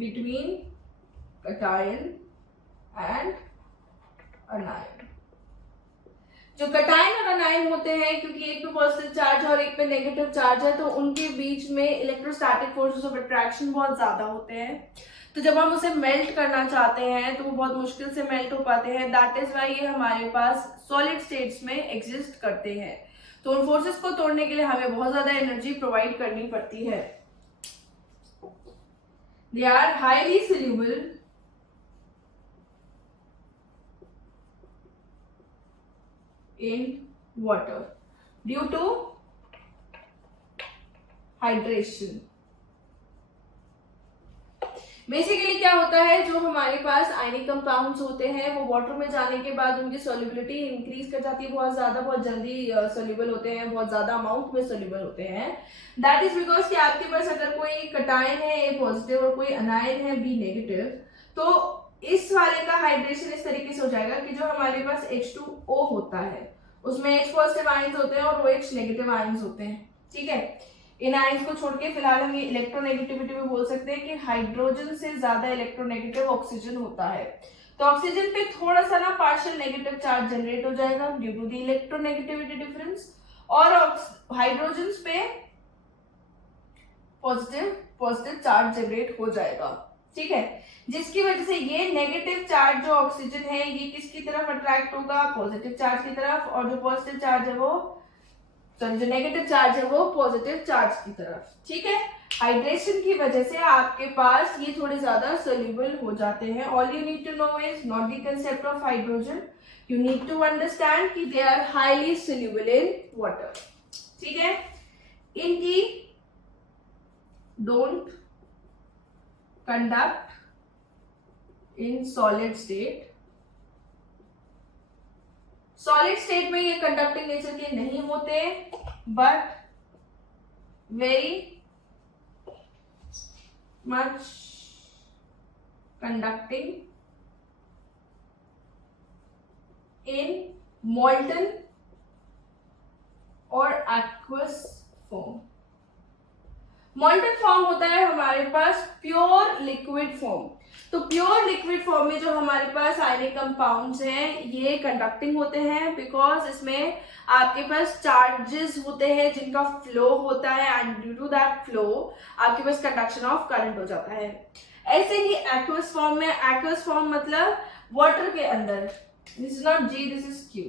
between cation and anion। जो कटायन और अनायन होते हैं, क्योंकि एक पे पॉजिटिव चार्ज है और एक पे नेगेटिव चार्ज है, तो उनके बीच में इलेक्ट्रोस्टैटिक फोर्सेस ऑफ अट्रैक्शन बहुत ज्यादा होते हैं। तो जब हम उसे मेल्ट करना चाहते हैं तो वो बहुत मुश्किल से मेल्ट हो पाते हैं। दैट इज वाई ये हमारे पास सॉलिड स्टेट्स में एग्जिस्ट करते हैं। तो उन फोर्सेस को तोड़ने के लिए हमें बहुत ज्यादा एनर्जी प्रोवाइड करनी पड़ती है। They are highly soluble in water due to hydration. Basically क्या होता है, जो हमारे पास आयनिक कंपाउंड्स होते हैं वो वाटर में जाने के बाद उनकी सोल्युबिलिटी इंक्रीज कर जाती है, बहुत ज्यादा, बहुत जल्दी सोल्यूबल होते हैं, बहुत ज्यादा अमाउंट में सोल्यूबल होते हैं। दैट इज बिकॉज कि आपके पास अगर कोई कटायन है ए पॉजिटिव और कोई अनायन है बी नेगेटिव, तो इस वाले का हाइड्रेशन इस तरीके से हो जाएगा कि जो हमारे पास H2O होता है उसमें H पॉजिटिव आयंस होते हैं और OH नेगेटिव आयंस होते हैं, ठीक है। इन आयंस को छोड़ के फिलहाल हम ये इलेक्ट्रोनेगेटिविटी में बोल सकते हैं कि हाइड्रोजन से ज्यादा इलेक्ट्रोनेगेटिव ऑक्सीजन होता है। तो ऑक्सीजन पे थोड़ा सा ना पार्शियल नेगेटिव चार्ज जनरेट हो जाएगा due to the electronegativity difference, और हाइड्रोजन पे पॉजिटिव चार्ज जनरेट हो जाएगा, ठीक है। जिसकी वजह से ये नेगेटिव चार्ज जो ऑक्सीजन है ये किसकी तरफ अट्रैक्ट होगा, पॉजिटिव चार्ज की तरफ, और जो पॉजिटिव चार्ज है वो जो नेगेटिव चार्ज है वो पॉजिटिव चार्ज की तरफ, ठीक है। हाइड्रेशन की वजह से आपके पास ये थोड़े ज्यादा सोल्यूबल हो जाते हैं। All you need to know is not the concept of hydrogen, you need to understand कि they are highly soluble in water, ठीक है। इनकी don't conduct in solid state. Solid state में ये कंडक्टिंग नेचर के नहीं होते, but very much conducting in molten और aqueous फॉर्म। मॉल्टन फॉर्म होता है हमारे पास प्योर लिक्विड फॉर्म। तो प्योर लिक्विड फॉर्म में जो हमारे पास आयनिक कंपाउंड्स हैं ये कंडक्टिंग होते हैं बिकॉज इसमें आपके पास चार्जेस होते हैं जिनका फ्लो होता है, and due to that flow आपके पास कंडक्शन ऑफ करंट हो जाता है। ऐसे ही एक्वस फॉर्म में, एक्वस फॉर्म मतलब वाटर के अंदर, this is not G, this is Q।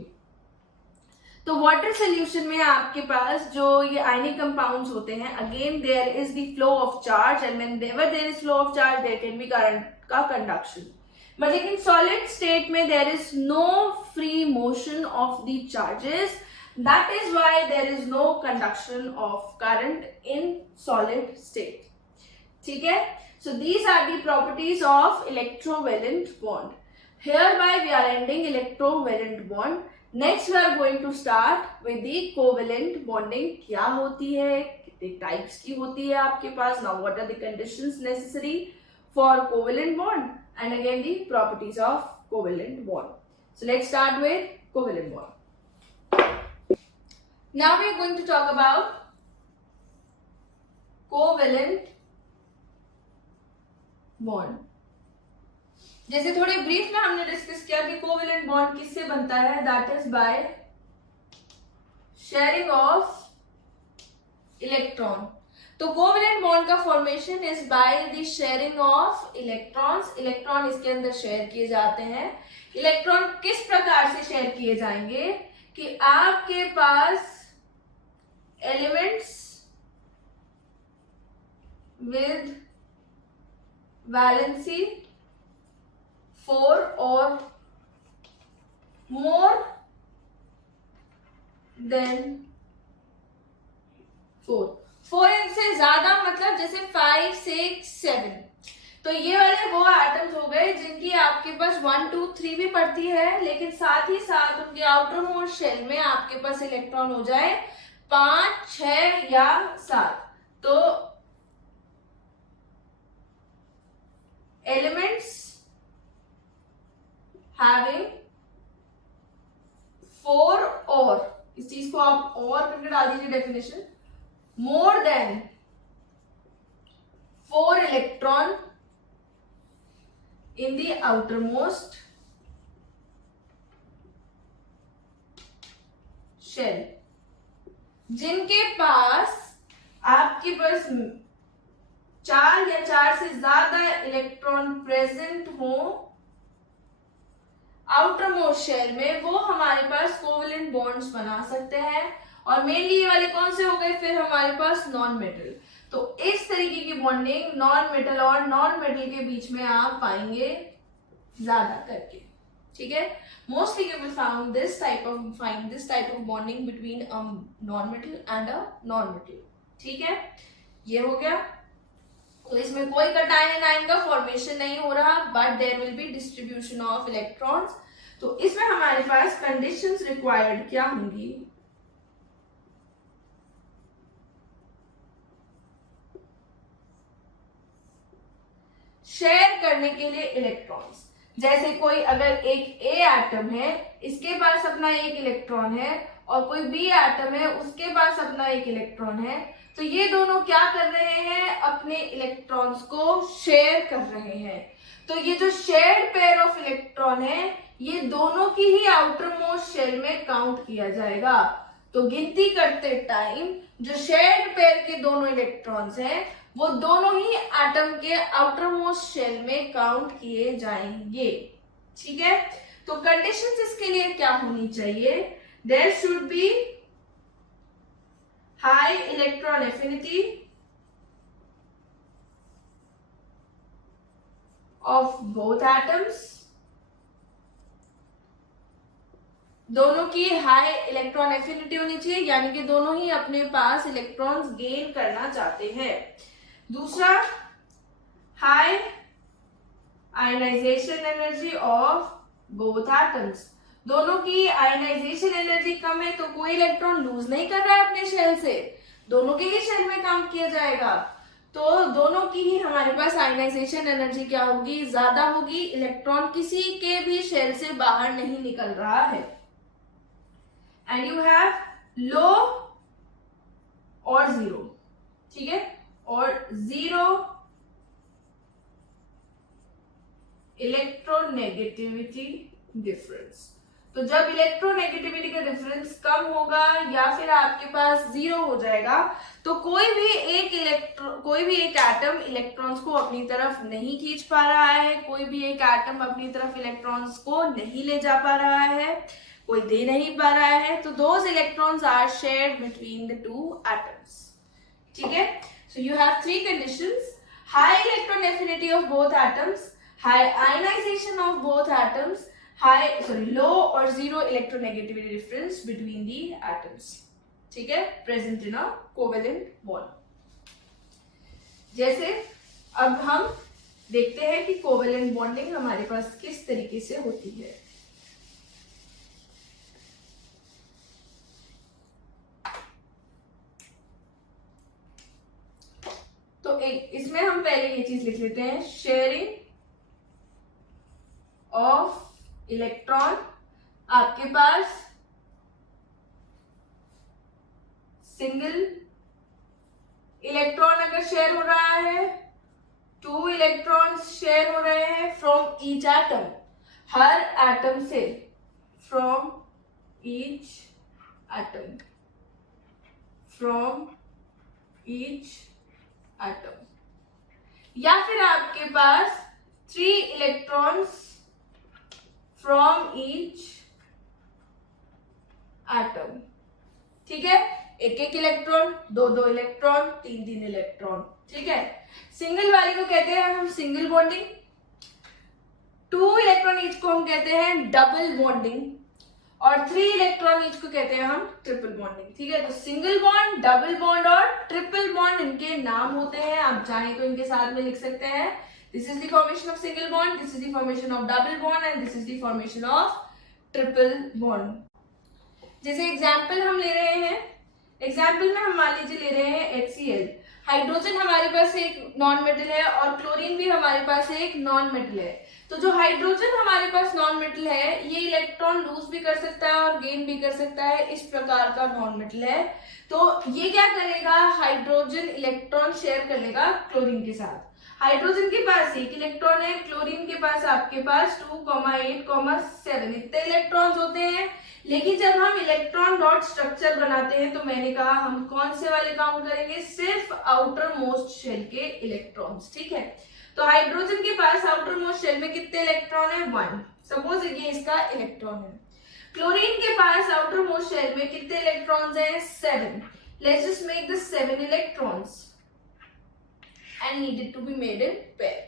तो वाटर सोल्यूशन में आपके पास जो ये आयनिक कंपाउंड्स होते हैं, again there is the flow of charge and whenever there is flow of charge there can be current का कंडक्शन। बट लेकिन सॉलिड स्टेट में there is no free motion of the charges, that is why there is no conduction of current in solid state. ठीक है, so these are the properties of electrovalent bond. Hereby we are ending electrovalent bond. Next we are going to start with the covalent bonding. क्या होती है, कितने types की होती है आपके पास, now what are the conditions necessary for covalent bond and again the properties of covalent bond. So let's start with covalent bond. Now we are going to talk about covalent bond. जैसे थोड़े brief में हमने discuss किया कि covalent bond किससे बनता है, that is by sharing of electron. तो कोवेलेंट बॉन्ड का formation is by the sharing of electrons. Electron इसके अंदर शेयर किए जाते हैं। इलेक्ट्रॉन किस प्रकार से शेयर किए जाएंगे कि आपके पास elements with valency 4 or more than 4 से ज्यादा, मतलब जैसे 5, 6, 7। तो ये वाले वो एटम्स हो गए जिनकी आपके पास 1, 2, 3 भी पड़ती है, लेकिन साथ ही साथ उनके आउटर मोस्ट शेल में आपके पास इलेक्ट्रॉन हो जाए 5, 6 या 7। तो elements having 4 or, इस चीज को आप और करके डाल दीजिए definition, more than 4 electron in the outermost shell, जिनके पास आपके पास 4 या 4 से ज्यादा इलेक्ट्रॉन प्रेजेंट हो आउटर मोस्ट शेल में, वो हमारे पास कोवेलेंट बॉन्ड्स बना सकते हैं। और मेनली ये वाले कौन से हो गए फिर हमारे पास नॉन मेटल। तो इस तरीके की बॉन्डिंग नॉन मेटल और नॉन मेटल के बीच में आप पाएंगे ज्यादा करके। ठीक है, mostly you will find this type of bonding between a non metal and a non metal. ठीक है, ये हो गया। तो इसमें कोई कैटायन एनायन का फॉर्मेशन नहीं हो रहा, but there will be distribution of electrons. तो इसमें हमारे पास कंडीशंस रिक्वायर्ड क्या होंगी, शेयर करने के लिए इलेक्ट्रॉन्स। जैसे कोई अगर एक ए एटम है, इसके पास अपना एक इलेक्ट्रॉन है, और कोई बी एटम है, उसके पास अपना एक इलेक्ट्रॉन है, तो ये दोनों क्या कर रहे हैं, अपने इलेक्ट्रॉन्स को शेयर कर रहे हैं। तो ये जो शेयर्ड पेयर ऑफ इलेक्ट्रॉन है, ये दोनों की ही आउटर मोस्ट शेल में काउंट किया जाएगा। तो गिनती करते टाइम जो शेयर्ड पेयर के दोनों इलेक्ट्रॉन्स हैं, वो दोनों ही एटम के आउटर मोस्ट शेल में काउंट किए जाएंगे। ठीक है, तो कंडीशंस इसके लिए क्या होनी चाहिए, there should be high electron affinity of both atoms, दोनों की हाई इलेक्ट्रॉन एफिनिटी होनी चाहिए, यानी कि दोनों ही अपने पास इलेक्ट्रॉन्स गेन करना चाहते हैं। दूसरा, high ionization energy of both atoms, दोनों की आयनाइजेशन एनर्जी कम है तो कोई इलेक्ट्रॉन लूज नहीं कर रहा है अपने शेल से, दोनों के ही शेल में काउंट किया जाएगा। तो दोनों की ही हमारे पास आयनाइजेशन एनर्जी क्या होगी, ज्यादा होगी। इलेक्ट्रॉन किसी के भी शेल से बाहर नहीं निकल रहा है। एंड यू हैव लो और जीरो, ठीक है, और जीरो इलेक्ट्रोनेगेटिविटी डिफरेंस। तो जब इलेक्ट्रोनेगेटिविटी का डिफरेंस कम होगा या फिर आपके पास जीरो हो जाएगा, तो कोई भी एक एटम इलेक्ट्रॉन्स को अपनी तरफ नहीं खींच पा रहा है, कोई भी एक एटम अपनी तरफ इलेक्ट्रॉन्स को नहीं ले जा पा रहा है। कोई दे नहीं पा रहा है, तो those electrons are shared between the two atoms. ठीक है, so you have three conditions: high electron affinity of both atoms, high ionization of both atoms, low और zero electronegativity difference between the atoms. ठीक है, present in a covalent bond. जैसे अब हम देखते हैं कि कोवेलेंट बॉन्डिंग हमारे पास किस तरीके से होती है. तो इसमें हम पहले ये चीज लिख लेते हैं: शेयरिंग ऑफ इलेक्ट्रॉन. आपके पास सिंगल इलेक्ट्रॉन अगर शेयर हो रहा है, टू इलेक्ट्रॉन्स शेयर हो रहे हैं फ्रॉम ईच एटम, हर एटम से, from each atom, from each atom. या फिर आपके पास three electrons from each atom. ठीक है, एक एक इलेक्ट्रॉन, दो दो इलेक्ट्रॉन, तीन तीन इलेक्ट्रॉन. ठीक है, सिंगल वाली को कहते हैं हम single bonding. Two electron each को हम कहते हैं डबल बॉन्डिंग, और थ्री इलेक्ट्रॉन ईच को कहते हैं हम ट्रिपल बॉन्डिंग. ठीक है, तो सिंगल बॉन्ड, डबल बॉन्ड और ट्रिपल बॉन्ड इनके नाम होते हैं. आप चाहें तो इनके साथ में लिख सकते हैं: this is the formation of single bond, this is the formation of double bond and this is the formation of triple bond. जैसे एग्जाम्पल हम ले रहे हैं, एग्जाम्पल में हम मान लीजिए ले रहे हैं HCl. हाइड्रोजन हमारे पास एक नॉन मेटल है और क्लोरीन भी हमारे पास एक नॉन मेटल है. तो जो हाइड्रोजन हमारे पास नॉन मेटल है, ये इलेक्ट्रॉन लूज भी कर सकता है और गेन भी कर सकता है, इस प्रकार का नॉन मेटल है. तो ये क्या करेगा, हाइड्रोजन इलेक्ट्रॉन शेयर कर लेगा क्लोरीन के साथ. हाइड्रोजन के पास एक इलेक्ट्रॉन है, क्लोरीन के पास आपके पास 2, 8, 7 इतने इलेक्ट्रॉन्स होते हैं. लेकिन जब हम इलेक्ट्रॉन डॉट स्ट्रक्चर बनाते हैं तो मैंने कहा हम कौन से वाले काउंट करेंगे, सिर्फ आउटर मोस्ट शेल के इलेक्ट्रॉन्स. ठीक है, तो हाइड्रोजन के पास आउटर मोस्ट शेल में कितने इलेक्ट्रॉन है, 1. सपोज ये इसका इलेक्ट्रॉन है. क्लोरीन के पास आउटर मोस्ट शेल में कितने इलेक्ट्रॉन्स हैं, 7. Let's just make the 7 electrons and needed to be made in pair.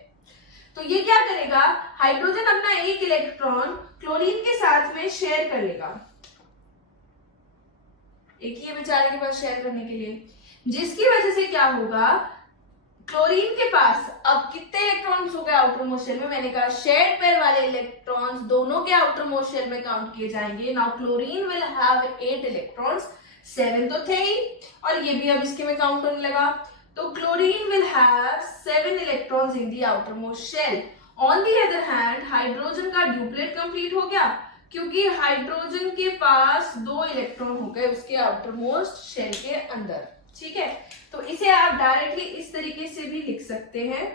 तो ये क्या करेगा, हाइड्रोजन अपना एक इलेक्ट्रॉन क्लोरीन के साथ में शेयर कर लेगा, एक ही बेचारे के पास शेयर करने के लिए, जिसकी वजह से क्या होगा, क्लोरीन के पास अब कितने इलेक्ट्रॉन्स हो गए आउटर मोस्ट शेल में. मैंने कहा शेयर्ड पेयर वाले इलेक्ट्रॉन्स दोनों के आउटर मोस्ट शेल में काउंट किए जाएंगे. Now chlorine will have 8 electrons, 7 तो थे ही और ये भी अब इसके में काउंट होने लगा. तो chlorine will have 7 electrons in the outermost shell. On the other hand, hydrogen का ड्यूप्लेट कंप्लीट हो गया क्योंकि हाइड्रोजन के पास 2 इलेक्ट्रॉन हो गए उसके आउटरमोस्ट शेल के अंदर. ठीक है, तो इसे आप डायरेक्टली इस तरीके से भी लिख सकते हैं.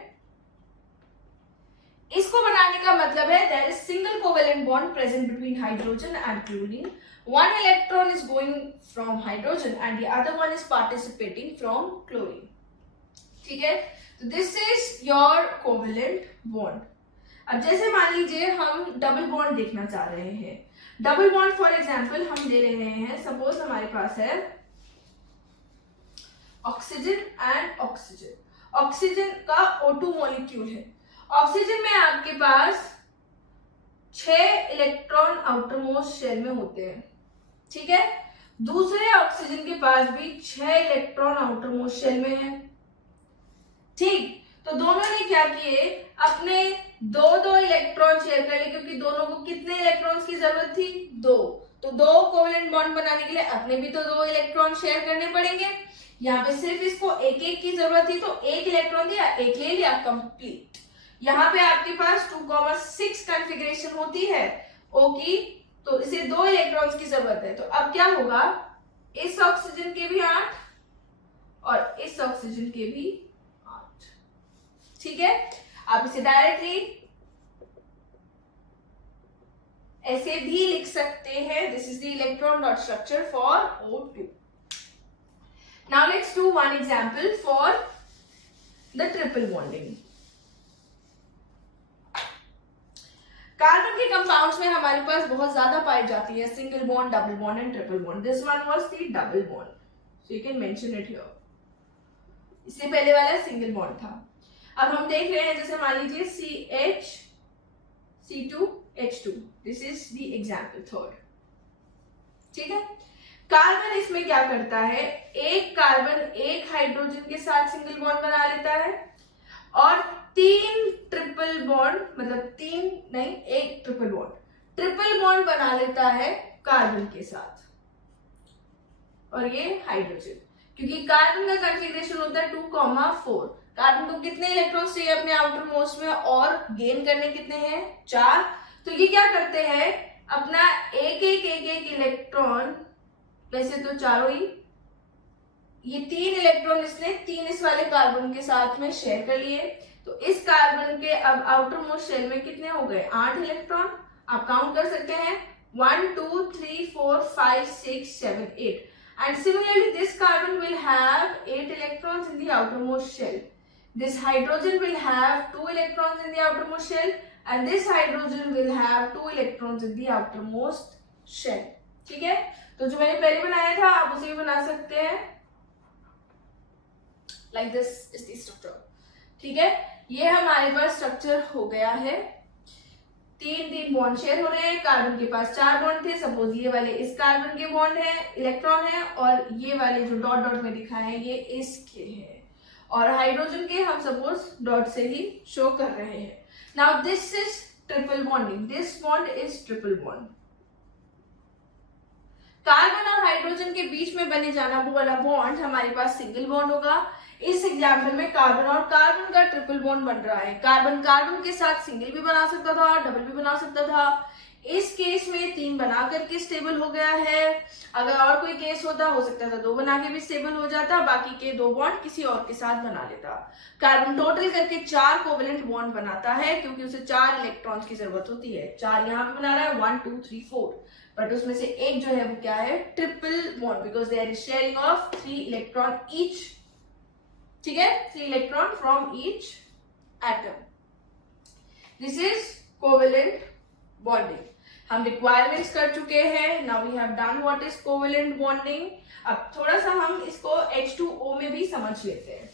इसको बनाने का मतलब है there is single covalent bond present between hydrogen and chlorine. One electron is going from hydrogen and the other one is participating from chlorine. ठीक है, तो this is your covalent bond. अब जैसे मान लीजिए हम डबल बॉन्ड देखना चाह रहे हैं. डबल बॉन्ड फॉर एग्जांपल हम ले रहे हैं, सपोज हमारे पास है ऑक्सीजन एंड ऑक्सीजन. ऑक्सीजन का O2 मॉलिक्यूल है. ऑक्सीजन में आपके पास 6 इलेक्ट्रॉन आउटर मोस्ट शेल में होते हैं. ठीक है, दूसरे ऑक्सीजन के पास भी 6 इलेक्ट्रॉन आउटर मोस्ट शेल में है. ठीक, तो दोनों ने क्या किए, अपने 2 इलेक्ट्रॉन शेयर कर लिए क्योंकि दोनों को कितने इलेक्ट्रॉन्स की जरूरत थी, 2. तो 2 कोवेलेंट बॉन्ड बनाने के लिए अपने भी तो 2 इलेक्ट्रॉन शेयर करने पड़ेंगे. यहाँ पे सिर्फ इसको एक एक की जरूरत थी तो एक इलेक्ट्रॉन दिया, एक ले लिया, कंप्लीट. यहाँ पे आपके पास 2,6 कॉन्फ़िगरेशन होती है O की, तो इसे 2 इलेक्ट्रॉन्स की जरूरत है. तो अब क्या होगा, इस ऑक्सीजन के भी 8 और इस ऑक्सीजन के भी 8. ठीक है, आप इसे डायरेक्टली ऐसे भी लिख सकते हैं. This is the electron dot structure for O2. Now let's do one example for the triple bonding. Carbon के कंपाउंड्स में हमारे पास बहुत ज्यादा पाई जाती है single bond, double bond and triple bond. This one was the double bond, so you can mention it here. इससे पहले वाला सिंगल बॉन्ड था. अब हम देख रहे हैं, जैसे मान लीजिए CH C2H2, this is the example third. ठीक है. कार्बन इसमें क्या करता है, एक कार्बन एक हाइड्रोजन के साथ सिंगल बॉन्ड बना लेता है और 3 ट्रिपल बॉन्ड, मतलब 3 नहीं, एक ट्रिपल बॉन्ड बना लेता है कार्बन के साथ. और ये हाइड्रोजन, क्योंकि कार्बन का कॉन्फ़िगरेशन होता है 2,4. कार्बन को कितने इलेक्ट्रॉन्स चाहिए अपने आउटर मोस्ट में और गेन करने कितने हैं, 4. तो ये क्या करते हैं, अपना एक इलेक्ट्रॉन, वैसे तो चारों ही, ये 3 इलेक्ट्रॉन इसने 3 इस वाले कार्बन के साथ में शेयर कर लिए. तो इस कार्बन के अब आउटर मोस्ट शेल में कितने हो गए, 8 इलेक्ट्रॉन. आप काउंट कर सकते हैं, 1 2 3 4 5 6 7 8. And similarly, this carbon will have 8 electrons in the outermost shell. This hydrogen will have 2 electrons in the outermost shell, and this hydrogen will have 2 electrons in the outermost shell. ठीक है. तो जो मैंने पहले बनाया था आप उसे भी बना सकते हैं. Like this is the structure. ठीक है. ये हमारे पास स्ट्रक्चर हो गया है. 3 बॉन्ड शेयर हो रहे हैं. कार्बन के पास 4 बॉन्ड थे. सपोज ये वाले इस कार्बन के बॉन्ड है, इलेक्ट्रॉन है, और ये वाले जो डॉट डॉट में दिखाए हैं ये इसके हैं, और हाइड्रोजन के हम सपोज डॉट से ही शो कर रहे हैं. Now this is triple bonding. This bond is triple bond. Carbon और हाइड्रोजन के बीच में बने जाना वो वाला बॉन्ड हमारे पास सिंगल बॉन्ड होगा. इस एग्जाम्पल में कार्बन और कार्बन का ट्रिपल बॉन्ड बन रहा है. कार्बन कार्बन के साथ सिंगल भी बना सकता था, डबल भी बना सकता था. इस केस में 3 बना करके स्टेबल हो गया है. अगर और कोई केस होता हो सकता था 2 बना के भी स्टेबल हो जाता, बाकी के 2 बॉन्ड किसी और के साथ बना लेता. कार्बन टोटल करके 4 कोवेलेंट बॉन्ड बनाता है, क्योंकि उसे 4 इलेक्ट्रॉन्स की जरूरत होती है. 4 यहाँ पे बना रहा है, 1 2 3 4, बट उसमें से एक जो है वो क्या है, triple bond, because they are sharing of 3 electron each. ठीक है, 3 electron from each atom. This is covalent bonding. हम रिक्वायरमेंट्स कर चुके हैं. Now we have done what is covalent bonding. अब थोड़ा सा हम इसको H2O में भी समझ लेते हैं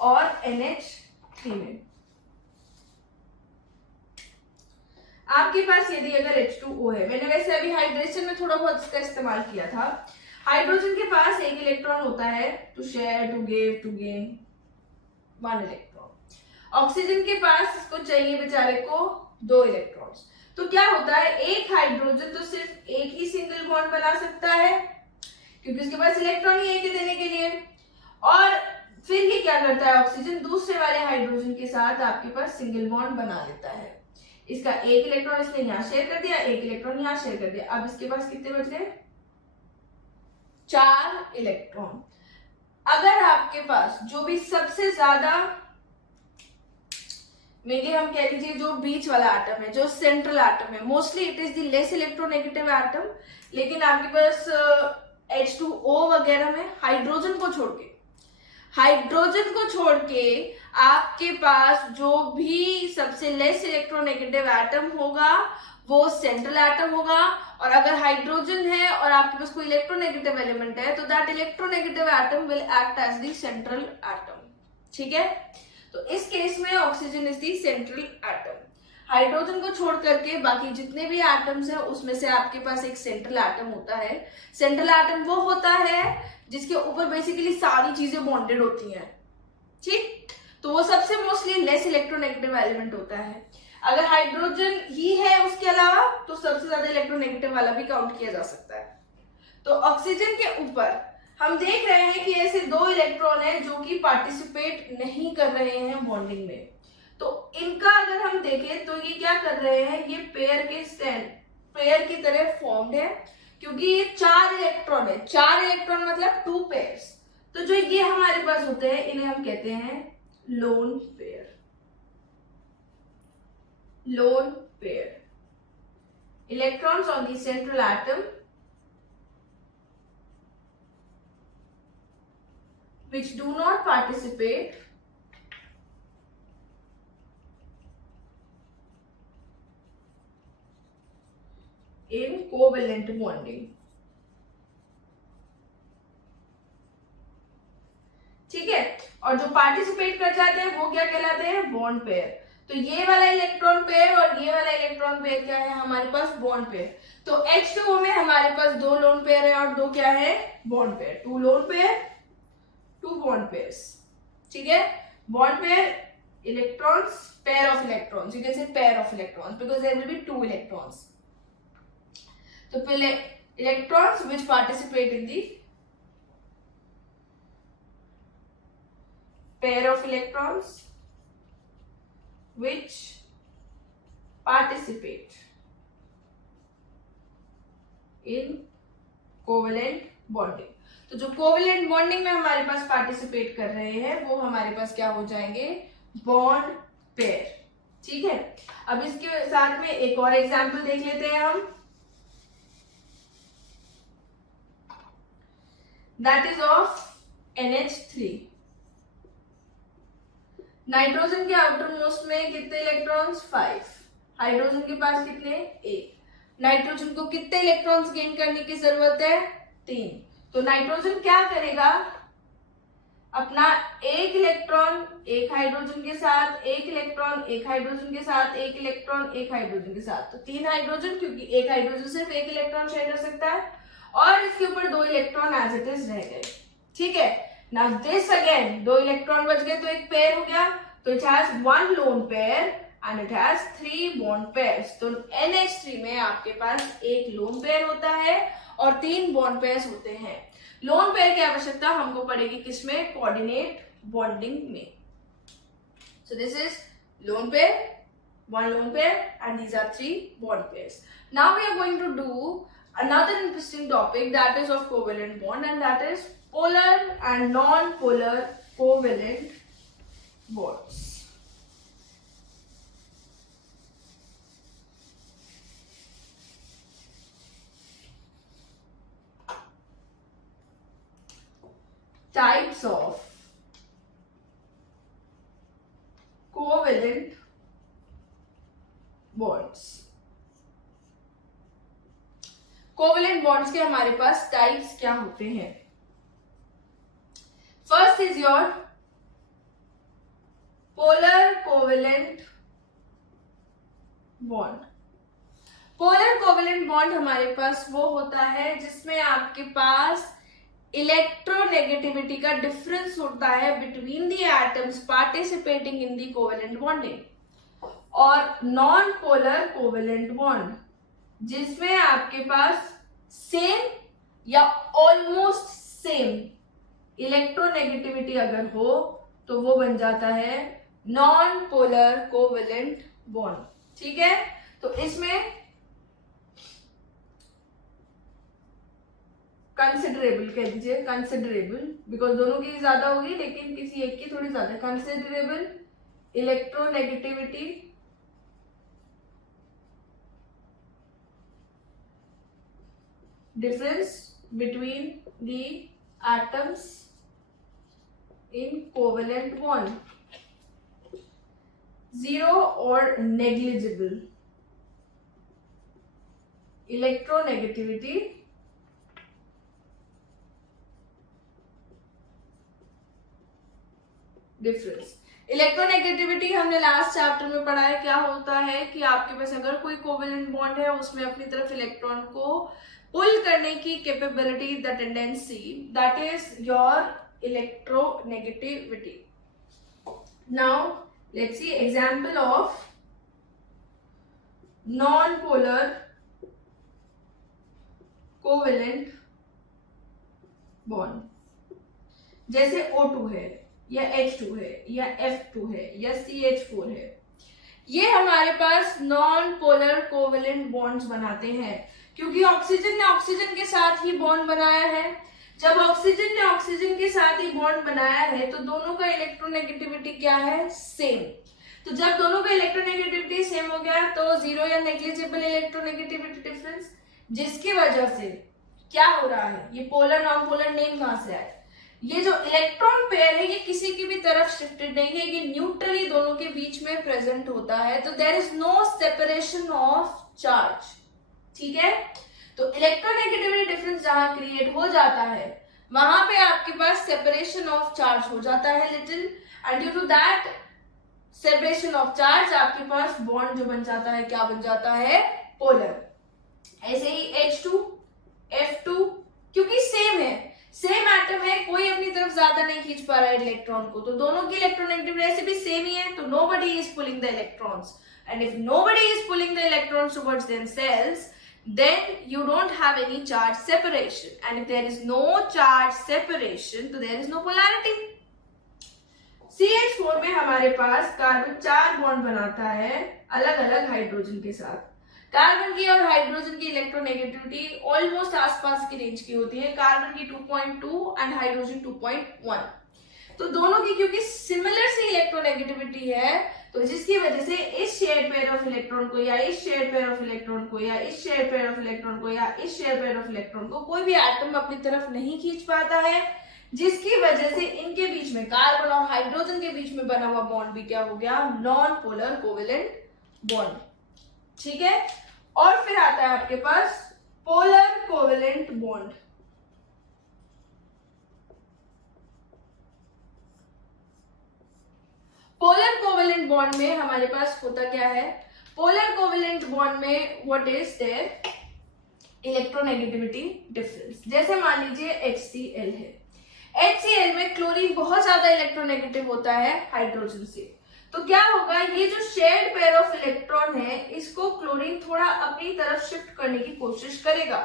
और NH3 में. आपके पास यदि अगर H2O है, मैंने वैसे अभी हाइड्रेशन में थोड़ा बहुत इसका इस्तेमाल किया था. हाइड्रोजन के पास एक इलेक्ट्रॉन होता है to share, to give, to gain 1 electron. Oxygen के पास इसको चाहिए बेचारे को 2 इलेक्ट्रॉन्स. तो क्या होता है, एक हाइड्रोजन तो सिर्फ एक ही सिंगल बॉन्ड बना सकता है, क्योंकि उसके पास इलेक्ट्रॉन ही एक ही देने के लिए. और फिर ये क्या करता है, ऑक्सीजन दूसरे वाले हाइड्रोजन के साथ आपके पास सिंगल बॉन्ड बना लेता है. इसका एक इलेक्ट्रॉन इसने यहाँ शेयर कर दिया, एक इलेक्ट्रॉन यहाँ शेयर कर दिया. अब इसके पास कितने बच गए, 4 इलेक्ट्रॉन. अगर आपके पास जो भी सबसे ज्यादा, मेनली हम कह लीजिए जो बीच वाला एटम है, जो सेंट्रल एटम है, mostly it is the less electronegative atom. लेकिन आपके पास H2O वगैरह में हाइड्रोजन को छोड़ के आपके पास जो भी सबसे लेस इलेक्ट्रोनेगेटिव एटम होगा वो सेंट्रल एटम होगा. और अगर हाइड्रोजन है और आपके पास कोई इलेक्ट्रोनेगेटिव एलिमेंट है तो that electronegative atom will act as the central atom. ठीक है. तो इस केस में oxygen is the central atom. Hydrogen को छोड़ करके बाकी जितने भी एटम्स हैं उसमें से आपके पास एक सेंट्रल एटम होता है. सेंट्रल एटम वो होता है जिसके ऊपर बेसिकली सारी चीजें बॉन्डेड होती हैं. ठीक. तो वो सबसे मोस्टली लेस इलेक्ट्रोनेगेटिव एलिमेंट होता है. अगर हाइड्रोजन ही है उसके अलावा तो सबसे ज्यादा इलेक्ट्रोनेगेटिव वाला भी काउंट किया जा सकता है. तो ऑक्सीजन के ऊपर हम देख रहे हैं कि ऐसे 2 इलेक्ट्रॉन है जो कि पार्टिसिपेट नहीं कर रहे हैं बॉन्डिंग में. तो इनका अगर हम देखें तो ये क्या कर रहे हैं, ये पेयर की तरह फॉर्म्ड है, क्योंकि ये 4 इलेक्ट्रॉन है. 4 इलेक्ट्रॉन मतलब 2 पेयर्स. तो जो ये हमारे पास होते हैं इन्हें हम कहते हैं lone pair. Lone pair. Electrons on the central atom which do not participate in covalent bonding. ठीक है, और जो पार्टिसिपेट कर जाते हैं वो क्या कहलाते हैं, बॉन्ड पेयर। तो ये वाला इलेक्ट्रॉन पेयर और ये वाला इलेक्ट्रॉन पेयर क्या है हमारे पास, बॉन्ड पेयर। तो H2O में हमारे पास 2 लोन पेयर है और 2 क्या है, bond pair. 2 lone pair, 2 bond pairs. ठीक है, bond pair, electrons, pair of electrons, you can say pair of electrons because there will be 2 electrons. तो पहले electrons which participate in the pair of electrons which participate in covalent bonding। तो जो covalent bonding में हमारे पास participate कर रहे हैं वो हमारे पास क्या हो जाएंगे, बॉन्ड पेयर। ठीक है, अब इसके साथ में एक और एग्जांपल देख लेते हैं हम, that is of NH3। Nitrogen के आउटर मोस्ट में कितने इलेक्ट्रॉन्स, 5। हाइड्रोजन के पास कितने, 1। नाइट्रोजन को कितने इलेक्ट्रॉन्स गेन करने की जरूरत है, 3। तो नाइट्रोजन क्या करेगा, अपना एक इलेक्ट्रॉन एक हाइड्रोजन के साथ, एक इलेक्ट्रॉन एक हाइड्रोजन के साथ, एक इलेक्ट्रॉन एक हाइड्रोजन के साथ, तो 3 हाइड्रोजन, क्योंकि एक हाइड्रोजन सिर्फ एक इलेक्ट्रॉन शेयर कर सकता है, और इसके ऊपर 2 इलेक्ट्रॉन एज इट इज रह गए। ठीक है, नाउ दिस अगेन 2 इलेक्ट्रॉन बच गए तो एक पेयर हो गया, तो it has 1 lone pair and it has 3 bond pairs. तो NH3 में आपके पास एक लोन पेयर होता है और 3 बॉन्ड पेयर्स होते हैं। लोन पेयर की आवश्यकता हमको पड़ेगी किसमें, कोऑर्डिनेट बॉन्डिंग में। So this is lone pair, 1 lone pair and these are 3 bond pairs. Now we are going to do another interesting topic that is of covalent bond, and that is polar and non-polar covalent bonds. Types of covalent bonds. Covalent bonds के हमारे पास types क्या होते हैं। First is your polar covalent bond. Polar covalent bond हमारे पास वो होता है जिसमें आपके पास इलेक्ट्रोनेगेटिविटी का डिफरेंस होता है between the atoms participating in the covalent bonding. और नॉन पोलर कोवेलेंट बॉन्ड जिसमें आपके पास सेम या ऑलमोस्ट सेम इलेक्ट्रोनेगेटिविटी अगर हो तो वो बन जाता है नॉन पोलर कोवेलेंट बॉन्ड। ठीक है, तो इसमें कंसिडरेबल कह दीजिए, कंसिडरेबल बिकॉज दोनों की ज्यादा होगी लेकिन किसी एक की थोड़ी ज्यादा, considerable electronegativity difference between the atoms in covalent bond, 0 or negligible electronegativity difference। Electronegativity हमने लास्ट चैप्टर में पढ़ा है, क्या होता है कि आपके पास अगर कोई कोवेलेंट बॉन्ड है उसमें अपनी तरफ इलेक्ट्रॉन को पुल करने की capability, the tendency, that is your electronegativity. Now let's see example of non polar covalent bond. जैसे O2 है या H2 है या F2 है या CH4 है, ये हमारे पास नॉन पोलर कोवेलेंट बॉन्ड्स बनाते हैं क्योंकि ऑक्सीजन ने ऑक्सीजन के साथ ही बॉन्ड बनाया है। जब ऑक्सीजन ने ऑक्सीजन के साथ ही बॉन्ड बनाया है तो दोनों का इलेक्ट्रोनेगेटिविटी क्या है, सेम। तो जब दोनों का इलेक्ट्रोनेगेटिविटी सेम हो गया तो 0 या नेग्लिजिबल इलेक्ट्रोनेगेटिविटी डिफरेंस, जिसकी वजह से क्या हो रहा है, ये पोलर नॉन पोलर नेम कहां से आया, ये जो इलेक्ट्रॉन पेयर है ये किसी की भी तरफ शिफ्टेड नहीं है, ये न्यूट्रली दोनों के बीच में प्रेजेंट होता है। तो there is no separation of charge. ठीक है। तो इलेक्ट्रोनेगेटिविटी डिफरेंस जहां क्रिएट हो जाता है वहां पे आपके पास सेपरेशन ऑफ चार्ज हो जाता है little, and due to that separation of charge आपके पास बॉन्ड जो बन जाता है क्या बन जाता है, पोलर। ऐसे ही H2 F2, क्योंकि सेम है, सेम एटम है, कोई अपनी तरफ ज्यादा नहीं खींच पा रहा है इलेक्ट्रॉन को, तो दोनों की इलेक्ट्रोनेगेटिविटी ऐसे भी सेम ही है, तो nobody is pulling the electrons, and if nobody is pulling the electrons towards themselves, then you don't have any charge separation, and if there is no charge separation तो there is no polarity। CH4 में हमारे पास carbon 4 bond बनाता है अलग अलग hydrogen के साथ। Carbon की और हाइड्रोजन की इलेक्ट्रोनेगेटिविटी ऑलमोस्ट आसपास की रेंज की होती है, कार्बन की 2.2 एंड हाइड्रोजन 2.1। तो दोनों की क्योंकि सिमिलर सी इलेक्ट्रोनेगेटिविटी है, तो जिसकी वजह से इस शेयर पेयर ऑफ इलेक्ट्रॉन को या इस शेयर पेयर ऑफ इलेक्ट्रॉन को या इस शेयर पेयर ऑफ इलेक्ट्रॉन को या इस शेयर पेयर ऑफ इलेक्ट्रॉन को कोई भी एटम अपनी तरफ नहीं खींच पाता है, जिसकी वजह से इनके बीच में कार्बन और हाइड्रोजन के बीच में बना हुआ बॉन्ड भी क्या हो गया, नॉन पोलर कोवेलेंट बॉन्ड। ठीक है, और फिर आता है आपके पास polar covalent bond. Polar covalent bond में हमारे पास होता क्या है, पोलर कोवेलेंट बॉन्ड में what is there, electronegativity difference. जैसे मान लीजिए HCl है, HCl में क्लोरीन बहुत ज्यादा इलेक्ट्रोनेगेटिव होता है हाइड्रोजन से, तो क्या होगा, ये जो शेयर्ड पेयर ऑफ इलेक्ट्रॉन है इसको क्लोरीन थोड़ा अपनी तरफ शिफ्ट करने की कोशिश करेगा,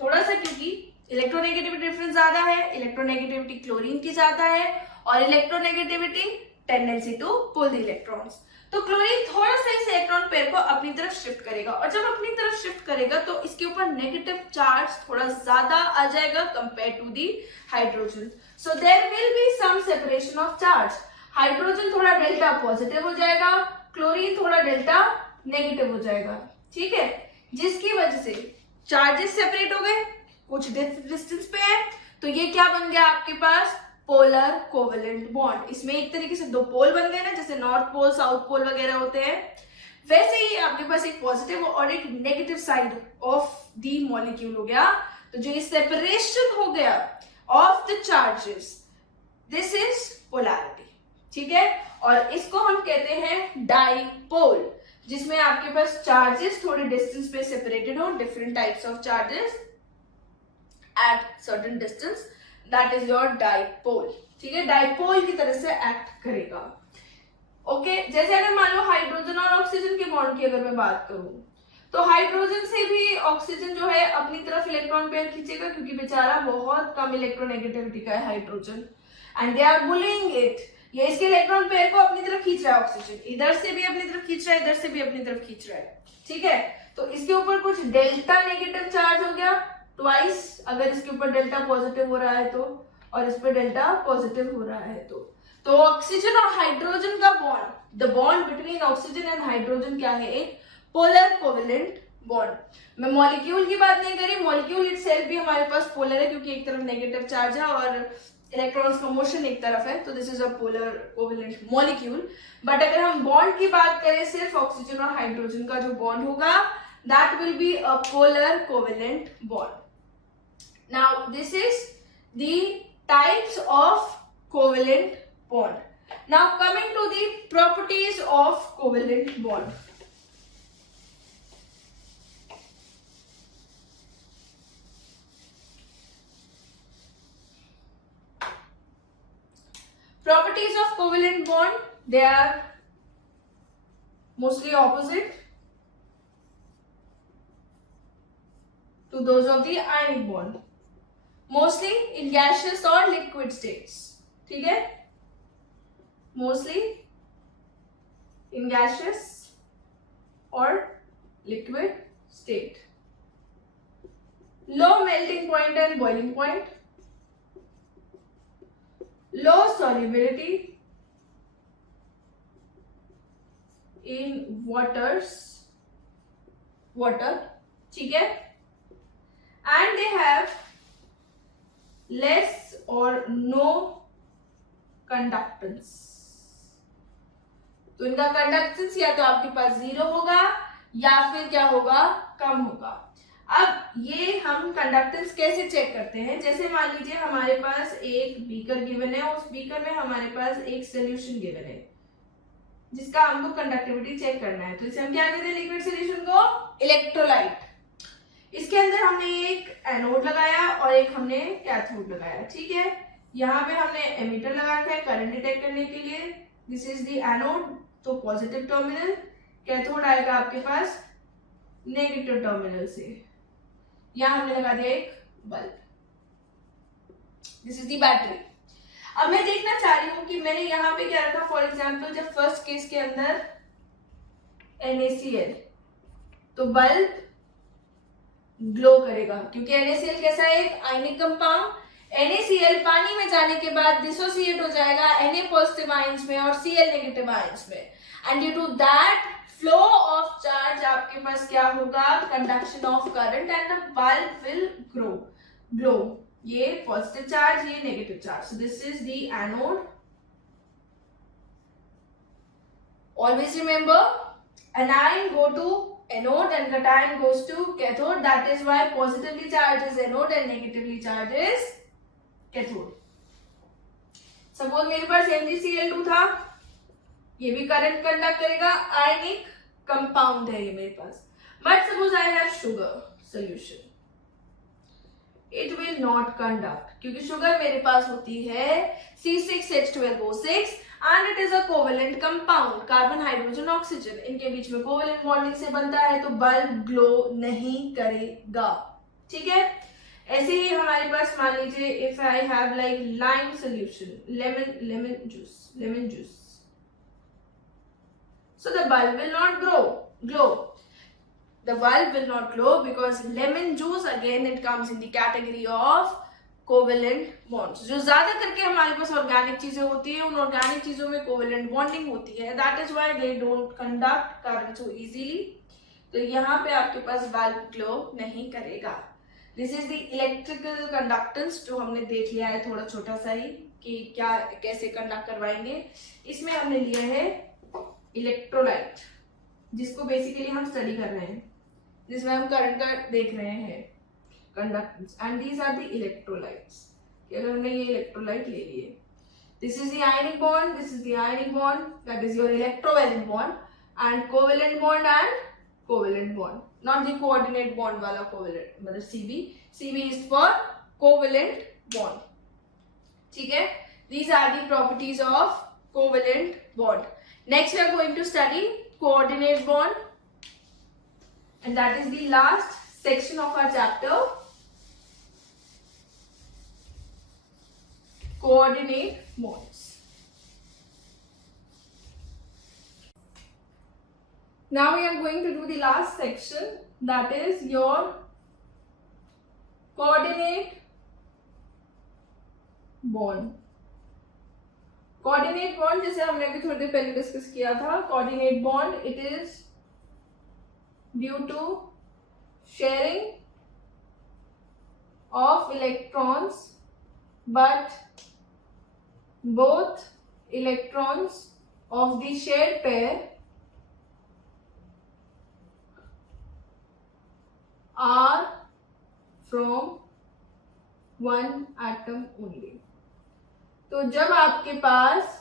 थोड़ा सा, क्योंकि इलेक्ट्रोनेगेटिविटी डिफरेंस ज्यादा है, इलेक्ट्रोनेगेटिविटी क्लोरीन की ज्यादा है, और electronegativity tendency to pull the electrons, तो क्लोरीन थोड़ा सा इस इलेक्ट्रॉन पेयर को अपनी तरफ शिफ्ट करेगा, और जब अपनी तरफ शिफ्ट करेगा तो इसके ऊपर नेगेटिव चार्ज थोड़ा ज्यादा आ जाएगा compare to the hydrogen, so there will be some separation of charge. Hydrogen थोड़ा डेल्टा पॉजिटिव हो जाएगा, क्लोरीन थोड़ा डेल्टा नेगेटिव हो जाएगा, ठीक है, जिसकी वजह से चार्जेस सेपरेट हो गए, कुछ डिस्टेंस पे है, तो ये क्या बन गया आपके पास, पोलर कोवेलेंट बॉन्ड। इसमें एक तरीके से दो पोल बन गए ना, जैसे नॉर्थ पोल साउथ पोल वगैरह होते हैं, वैसे ही आपके पास एक पॉजिटिव और एक negative side of the molecule हो गया। तो जो ये सेपरेशन हो गया of the charges, this is polarity, ठीक है, और इसको हम कहते हैं डाइपोल, जिसमें आपके पास चार्जेस थोड़े डिस्टेंस पे सेपरेटेड हो, different types of charges at certain distance, that is your dipole, ठीक है, डाइपोल की तरह से एक्ट करेगा। ओके, जैसे अगर मान लो हाइड्रोजन और ऑक्सीजन के बॉन्ड की अगर मैं बात करूं, तो हाइड्रोजन से भी ऑक्सीजन जो है अपनी तरफ इलेक्ट्रॉन पेयर खींचेगा, क्योंकि बेचारा बहुत कम इलेक्ट्रोनेगेटिविटी का है hydrogen, and they are pulling it, ये इसके इलेक्ट्रॉन पेयर को अपनी तरफ खींच रहा है, ऑक्सीजन इधर से भी अपनी तरफ खींच रहा है, इधर से भी अपनी तरफ खींच रहा है, ठीक है, तो इसके ऊपर कुछ डेल्टा नेगेटिव चार्ज हो गया ट्वाइस, अगर इसके ऊपर डेल्टा पॉजिटिव हो रहा है तो, और इस पर डेल्टा पॉजिटिव हो रहा है तो ऑक्सीजन और हाइड्रोजन का bond, the bond between oxygen and hydrogen क्या है, एक पोलर कोवेलेंट बॉन्ड। मैं मॉलिक्यूल की बात नहीं करी, मॉलिक्यूल इटसेल्फ भी हमारे पास पोलर है, क्योंकि एक तरफ नेगेटिव चार्ज है और इलेक्ट्रॉन्स का मोशन एक तरफ है, तो this is a polar covalent molecule. But अगर हम बॉन्ड की बात करें सिर्फ ऑक्सीजन और हाइड्रोजन का जो बॉन्ड होगा, that will be a polar covalent bond. Now this is the types of covalent bond. Now coming to the properties of covalent bond. Properties of covalent bond, they are mostly opposite to those of the ionic bond. Mostly in gaseous or liquid states, ठीक है, mostly in gaseous or liquid state. Low melting point and boiling point, low solubility in water, ठीक है, and they have less or no conductance, तो इनका conductance या तो आपके पास zero होगा या फिर क्या होगा, कम होगा। अब ये हम कंडक्टेंस कैसे चेक करते हैं, जैसे मान लीजिए हमारे पास एक बीकर गिवन है, उस बीकर में हमारे पास एक सोल्यूशन गिवन है जिसका हमको कंडक्टिविटी चेक करना है। तो इसे हम क्या कहते हैं, लिक्विड सोल्यूशन को इलेक्ट्रोलाइट। इसके अंदर हमने एक एनोड लगाया और एक हमने कैथोड लगाया, ठीक है। यहाँ पे हमने एमीटर लगा रखा है करंट डिटेक्ट करने के लिए। दिस इज द एनोड, तो पॉजिटिव टर्मिनल। कैथोड आएगा आपके पास नेगेटिव टर्मिनल से। यहाँ हमने लगा दिया एक bulb. This is the battery. अब मैं देखना चाह रही हूं कि मैंने यहाँ पे क्या रखा, फॉर एग्जाम्पल जब फर्स्ट केस के अंदर NaCl, तो बल्ब ग्लो करेगा क्योंकि NaCl कैसा है, एक आयनिक कंपाउंड। NaCl पानी में जाने के बाद डिसोसिएट हो जाएगा Na पॉजिटिव आयंस में और Cl नेगेटिव आयंस में, and due to that flow of charge आपके पास क्या होगा, conduction of current, and the bulb will glow. ये पॉजिटिव चार्ज, ये negative charge. So this is the anode. Always remember anion go to anode and cation goes to cathode. That is why positively charged is anode and negatively charged is cathode. Suppose मेरे पास MgCl2 था, ये भी current conduct करेगा, ionic compound है ये मेरे पास। But suppose I have sugar solution, it will not conduct क्योंकि शुगर मेरे पास होती है C6H12O6 and it is a covalent compound, carbon hydrogen oxygen, इनके बीच में कोवेलेंट बॉन्डिंग से बनता है, तो बल्ब ग्लो नहीं करेगा, ठीक है। ऐसे ही हमारे पास मान लीजिए if I have like lime solution, lemon juice, so the bulb will not glow. The bulb will not glow because lemon juice again it comes in the category of covalent bonds. जो ज्यादा करके हमारे पास organic चीजें होती है, उन organic चीजों में कोवेलेंट बॉन्डिंग होती है, that is why they don't conduct current so easily. तो यहाँ पे आपके पास बल्ब ग्लो नहीं करेगा। This is the electrical conductance जो हमने देख लिया है थोड़ा छोटा सा ही कि क्या कैसे कंडक्ट करवाएंगे। इसमें हमने लिया है इलेक्ट्रोलाइट, जिसको बेसिकली हम स्टडी कर रहे हैं, जिसमें हम करंट का देख रहे हैं conductance, and these are the electrolytes. अगर हमने ये इलेक्ट्रोलाइट ले लिए, this is the ionic bond, this is the ionic bond, that is your electrovalent bond, and covalent bond and covalent bond, not the coordinate bond वाला covalent, मतलब CB is for covalent bond, ठीक है। These are the properties of covalent bond. Next we are going to study coordinate bond, and that is the last section of our chapter, coordinate bonds. Now we are going to do the last section, that is your coordinate bond. Coordinate bond जैसे हमने अभी थोड़ी देर पहले discuss किया था, coordinate bond it is due to sharing of electrons but both electrons of the shared pair are from one atom only. तो जब आपके पास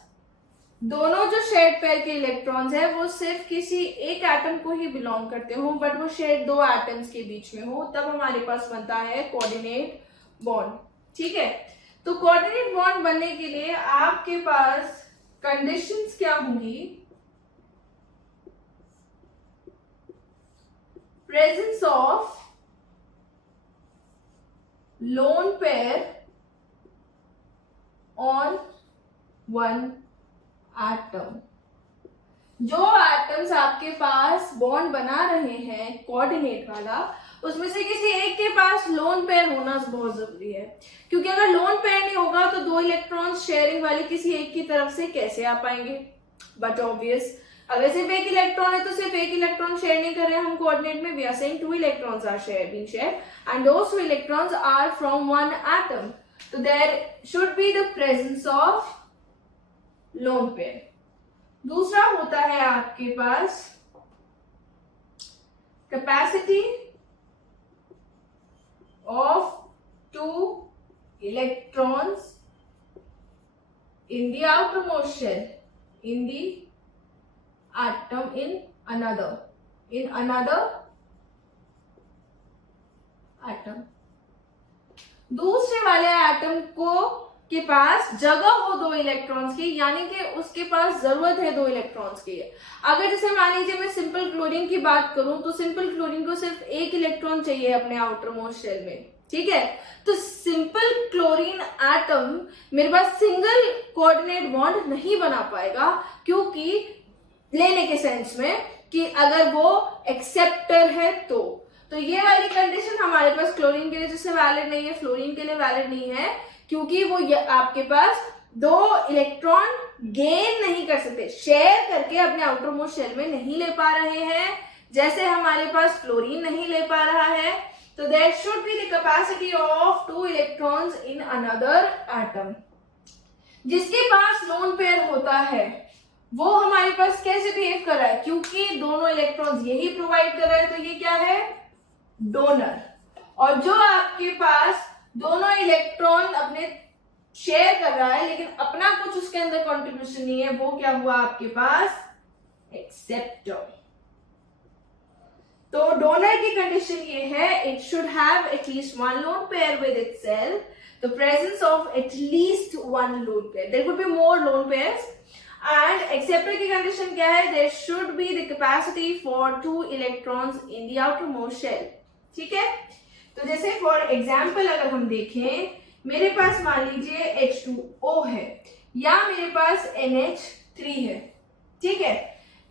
दोनों जो शेयर्ड पेयर के इलेक्ट्रॉन्स है वो सिर्फ किसी एक एटम को ही बिलोंग करते हो, बट वो शेयर्ड दो एटम्स के बीच में हो, तब हमारे पास बनता है कोऑर्डिनेट बॉन्ड, ठीक है। तो कोऑर्डिनेट बॉन्ड बनने के लिए आपके पास कंडीशंस क्या होंगी, presence of lone pair on one atom. जो एटम्स आपके पास बॉन्ड बना रहे हैं कोऑर्डिनेट वाला, उसमें से किसी एक के पास लोन पेयर होना बहुत जरूरी है, क्योंकि अगर लोन पेयर नहीं होगा तो दो इलेक्ट्रॉन्स शेयरिंग वाले किसी एक की तरफ से कैसे आ पाएंगे। बट ऑब्वियस, अगर सिर्फ एक इलेक्ट्रॉन है तो सिर्फ एक इलेक्ट्रॉन शेयर नहीं कर रहे हैं हम कोऑर्डिनेट में, we are saying two electrons are being shared and those two electrons are from one atom. So there should be the presence of lone pair. दूसरा होता है आपके पास capacity of two electrons in the outermost shell, in the atom, in another atom. दूसरे वाले atom को के पास जगह हो दो इलेक्ट्रॉन्स की, यानी कि उसके पास जरूरत है दो इलेक्ट्रॉन्स की। अगर जैसे मान लीजिए मैं सिंपल क्लोरीन की बात करूं तो सिंपल क्लोरीन को सिर्फ एक इलेक्ट्रॉन चाहिए अपने आउटर मोस्ट शेल में, ठीक है। तो सिंपल क्लोरीन एटम मेरे पास सिंगल कोऑर्डिनेट बॉन्ड नहीं बना पाएगा, क्योंकि लेने के सेंस में कि अगर वो एक्सेप्टर है तो ये वाली कंडीशन हमारे पास क्लोरीन के लिए जैसे वैलिड नहीं है, फ्लोरीन के लिए वैलिड नहीं है, क्योंकि वो आपके पास दो इलेक्ट्रॉन गेन नहीं कर सकते, शेयर करके अपने आउटर मोस्ट शेल में नहीं ले पा रहे हैं, जैसे हमारे पास फ्लोरीन नहीं ले पा रहा है। तो there should be the capacity of two electrons in another atom. जिसके पास लोन पेयर होता है वो हमारे पास कैसे बिहेव कर रहा है, क्योंकि दोनों इलेक्ट्रॉन्स यही प्रोवाइड कर रहा है, तो ये क्या है, डोनर। और जो आपके पास दोनों इलेक्ट्रॉन अपने शेयर कर रहा है लेकिन अपना कुछ उसके अंदर कंट्रीब्यूशन नहीं है, वो क्या हुआ आपके पास, एक्सेप्टर। तो डोनर की कंडीशन ये है, it should have at least one lone pair with itself, the presence of at least one lone pair, there could be more lone pairs. And acceptor की कंडीशन क्या है, there should be the capacity for two electrons in the outer most shell, ठीक है। तो जैसे for example अगर हम देखें, मेरे पास मान लीजिए H2O है या मेरे पास NH3 है, ठीक है।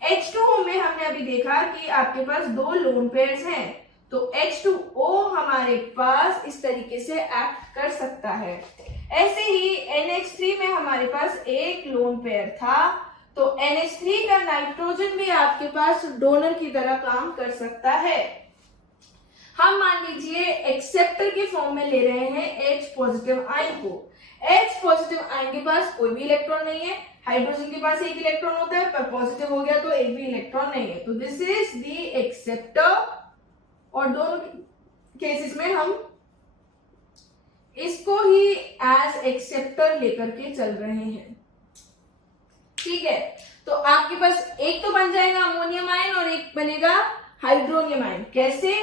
H2O में हमने अभी देखा कि आपके पास दो लोन पेयर्स हैं, तो H2O हमारे पास इस तरीके से एक्ट कर सकता है। ऐसे ही NH3 में हमारे पास एक लोन पेयर था, तो NH3 का नाइट्रोजन भी आपके पास डोनर की तरह काम कर सकता है। हम मान लीजिए एक्सेप्टर के फॉर्म में ले रहे हैं H पॉजिटिव आयन को। H पॉजिटिव आयन के पास कोई भी इलेक्ट्रॉन नहीं है, हाइड्रोजन के पास एक इलेक्ट्रॉन होता है, पर पॉजिटिव हो गया तो एक भी इलेक्ट्रॉन नहीं है, तो दिस इज द एक्सेप्टर। और दोनों केसेस में हम इसको ही एज एक्सेप्टर लेकर के चल रहे हैं, ठीक है। तो आपके पास एक तो बन जाएगा अमोनियम आयन और एक बनेगा हाइड्रोनियम आयन। कैसे,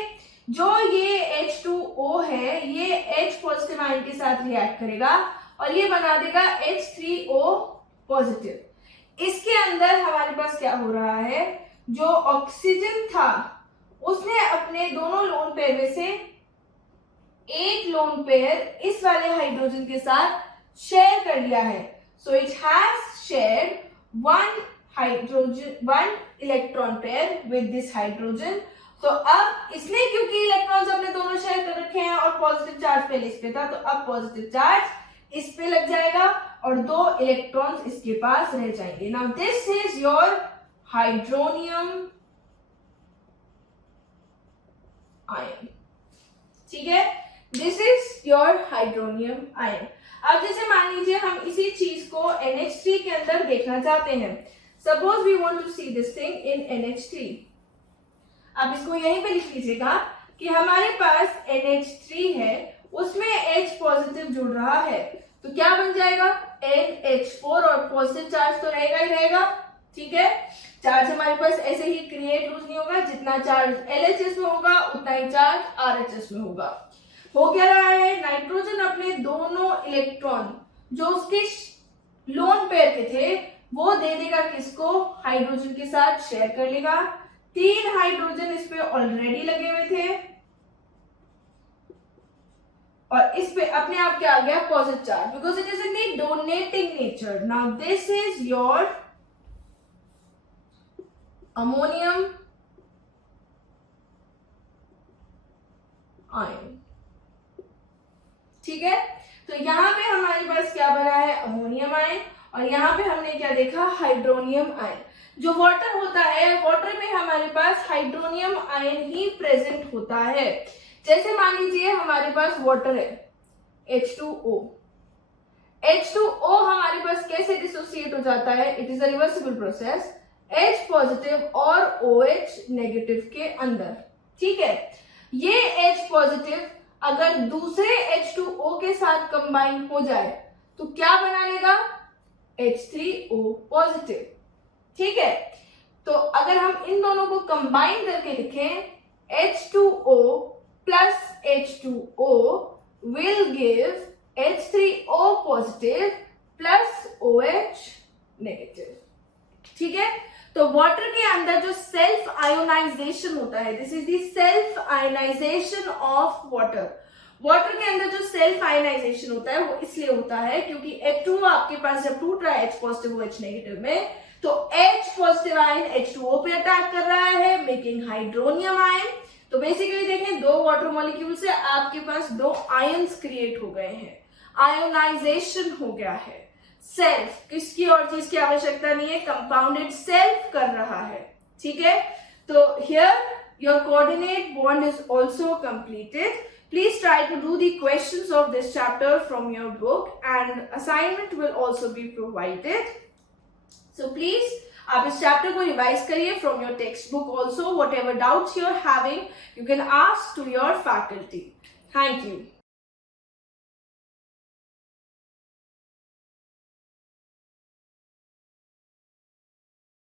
जो ये H2O है ये H पॉजिटिव आयन के साथ रिएक्ट करेगा और ये बना देगा H3O पॉजिटिव। इसके अंदर हमारे पास क्या हो रहा है, जो ऑक्सीजन था उसने अपने दोनों लोन पेयर में से एक लोन पेयर इस वाले हाइड्रोजन के साथ शेयर कर लिया है, so it has shared one electron pair with this hydrogen. तो अब इसने क्योंकि इलेक्ट्रॉन्स अपने दोनों शेयर कर रखे हैं और पॉजिटिव चार्ज पहले इस पे था, तो अब पॉजिटिव चार्ज इस पे लग जाएगा और दो इलेक्ट्रॉन्स इसके पास रह जाएंगे। Now this is your hydronium ion, ठीक है, this is your hydronium ion. अब जैसे मान लीजिए हम इसी चीज को NH3 के अंदर देखना चाहते हैं, suppose we want to see this thing in NH3। अब इसको यहीं पे लिख लीजिएगा कि हमारे पास NH3 है, उसमें H पॉजिटिव जुड़ रहा है, तो क्या बन जाएगा, NH4, और पॉजिटिव चार्ज तो रहेगा ही रहेगा, ठीक है। चार्ज हमारे पास ऐसे ही क्रिएट लूज नहीं होगा, जितना चार्ज LHS में होगा उतना ही चार्ज RHS में होगा। हो क्या रहा है, नाइट्रोजन अपने दोनों इलेक्ट्रॉन जो उसके लोन पेयर के थे वो दे देगा किसको, हाइड्रोजन के साथ शेयर कर लेगा। 3 हाइड्रोजन इस पे ऑलरेडी लगे हुए थे और इस पे अपने आप क्या आ गया, positive charge, because it is in the donating nature. Now this is your ammonium ion, ठीक है। तो यहां पे हमारे पास क्या बना है, अमोनियम आयन, और यहां पे हमने क्या देखा, हाइड्रोनियम आयन। जो वाटर होता है, वाटर में हमारे पास हाइड्रोनियम आयन ही प्रेजेंट होता है। जैसे मान लीजिए हमारे पास वाटर है H2O, H2O हमारे पास कैसे डिसोसिएट हो जाता है, it is a reversible process, H positive और OH नेगेटिव के अंदर, ठीक है। ये H पॉजिटिव अगर दूसरे H2O के साथ कंबाइन हो जाए तो क्या बना लेगा? H3O positive. ठीक है, तो अगर हम इन दोनों को कंबाइन करके लिखें, H2O plus H2O will give H3O positive plus OH negative. ठीक है, तो वाटर के अंदर जो सेल्फ आयोनाइजेशन होता है, this is the self ionization of water. Water के अंदर जो सेल्फ आयोनाइजेशन होता है वो इसलिए होता है क्योंकि H2O आपके पास जब टूट रहा है H पॉजिटिव OH नेगेटिव में, तो H पॉजिटिव आयन H2O पे अटैक कर रहा है, मेकिंग हाइड्रोनियम आयन। तो बेसिकली देखें, दो वाटर मॉलिक्यूल से आपके पास दो आयन्स क्रिएट हो गए हैं, आयोनाइजेशन हो गया है। सेल्फ, किसकी और चीज की आवश्यकता नहीं है, कंपाउंडेड सेल्फ कर रहा है। ठीक है, तो here your coordinate bond is also completed. Please try to do the questions of this chapter from your book and assignment will also be provided. So please, आप इस chapter को revise करिए from your textbook also. Whatever doubts you are having, you can ask to your faculty. Thank you.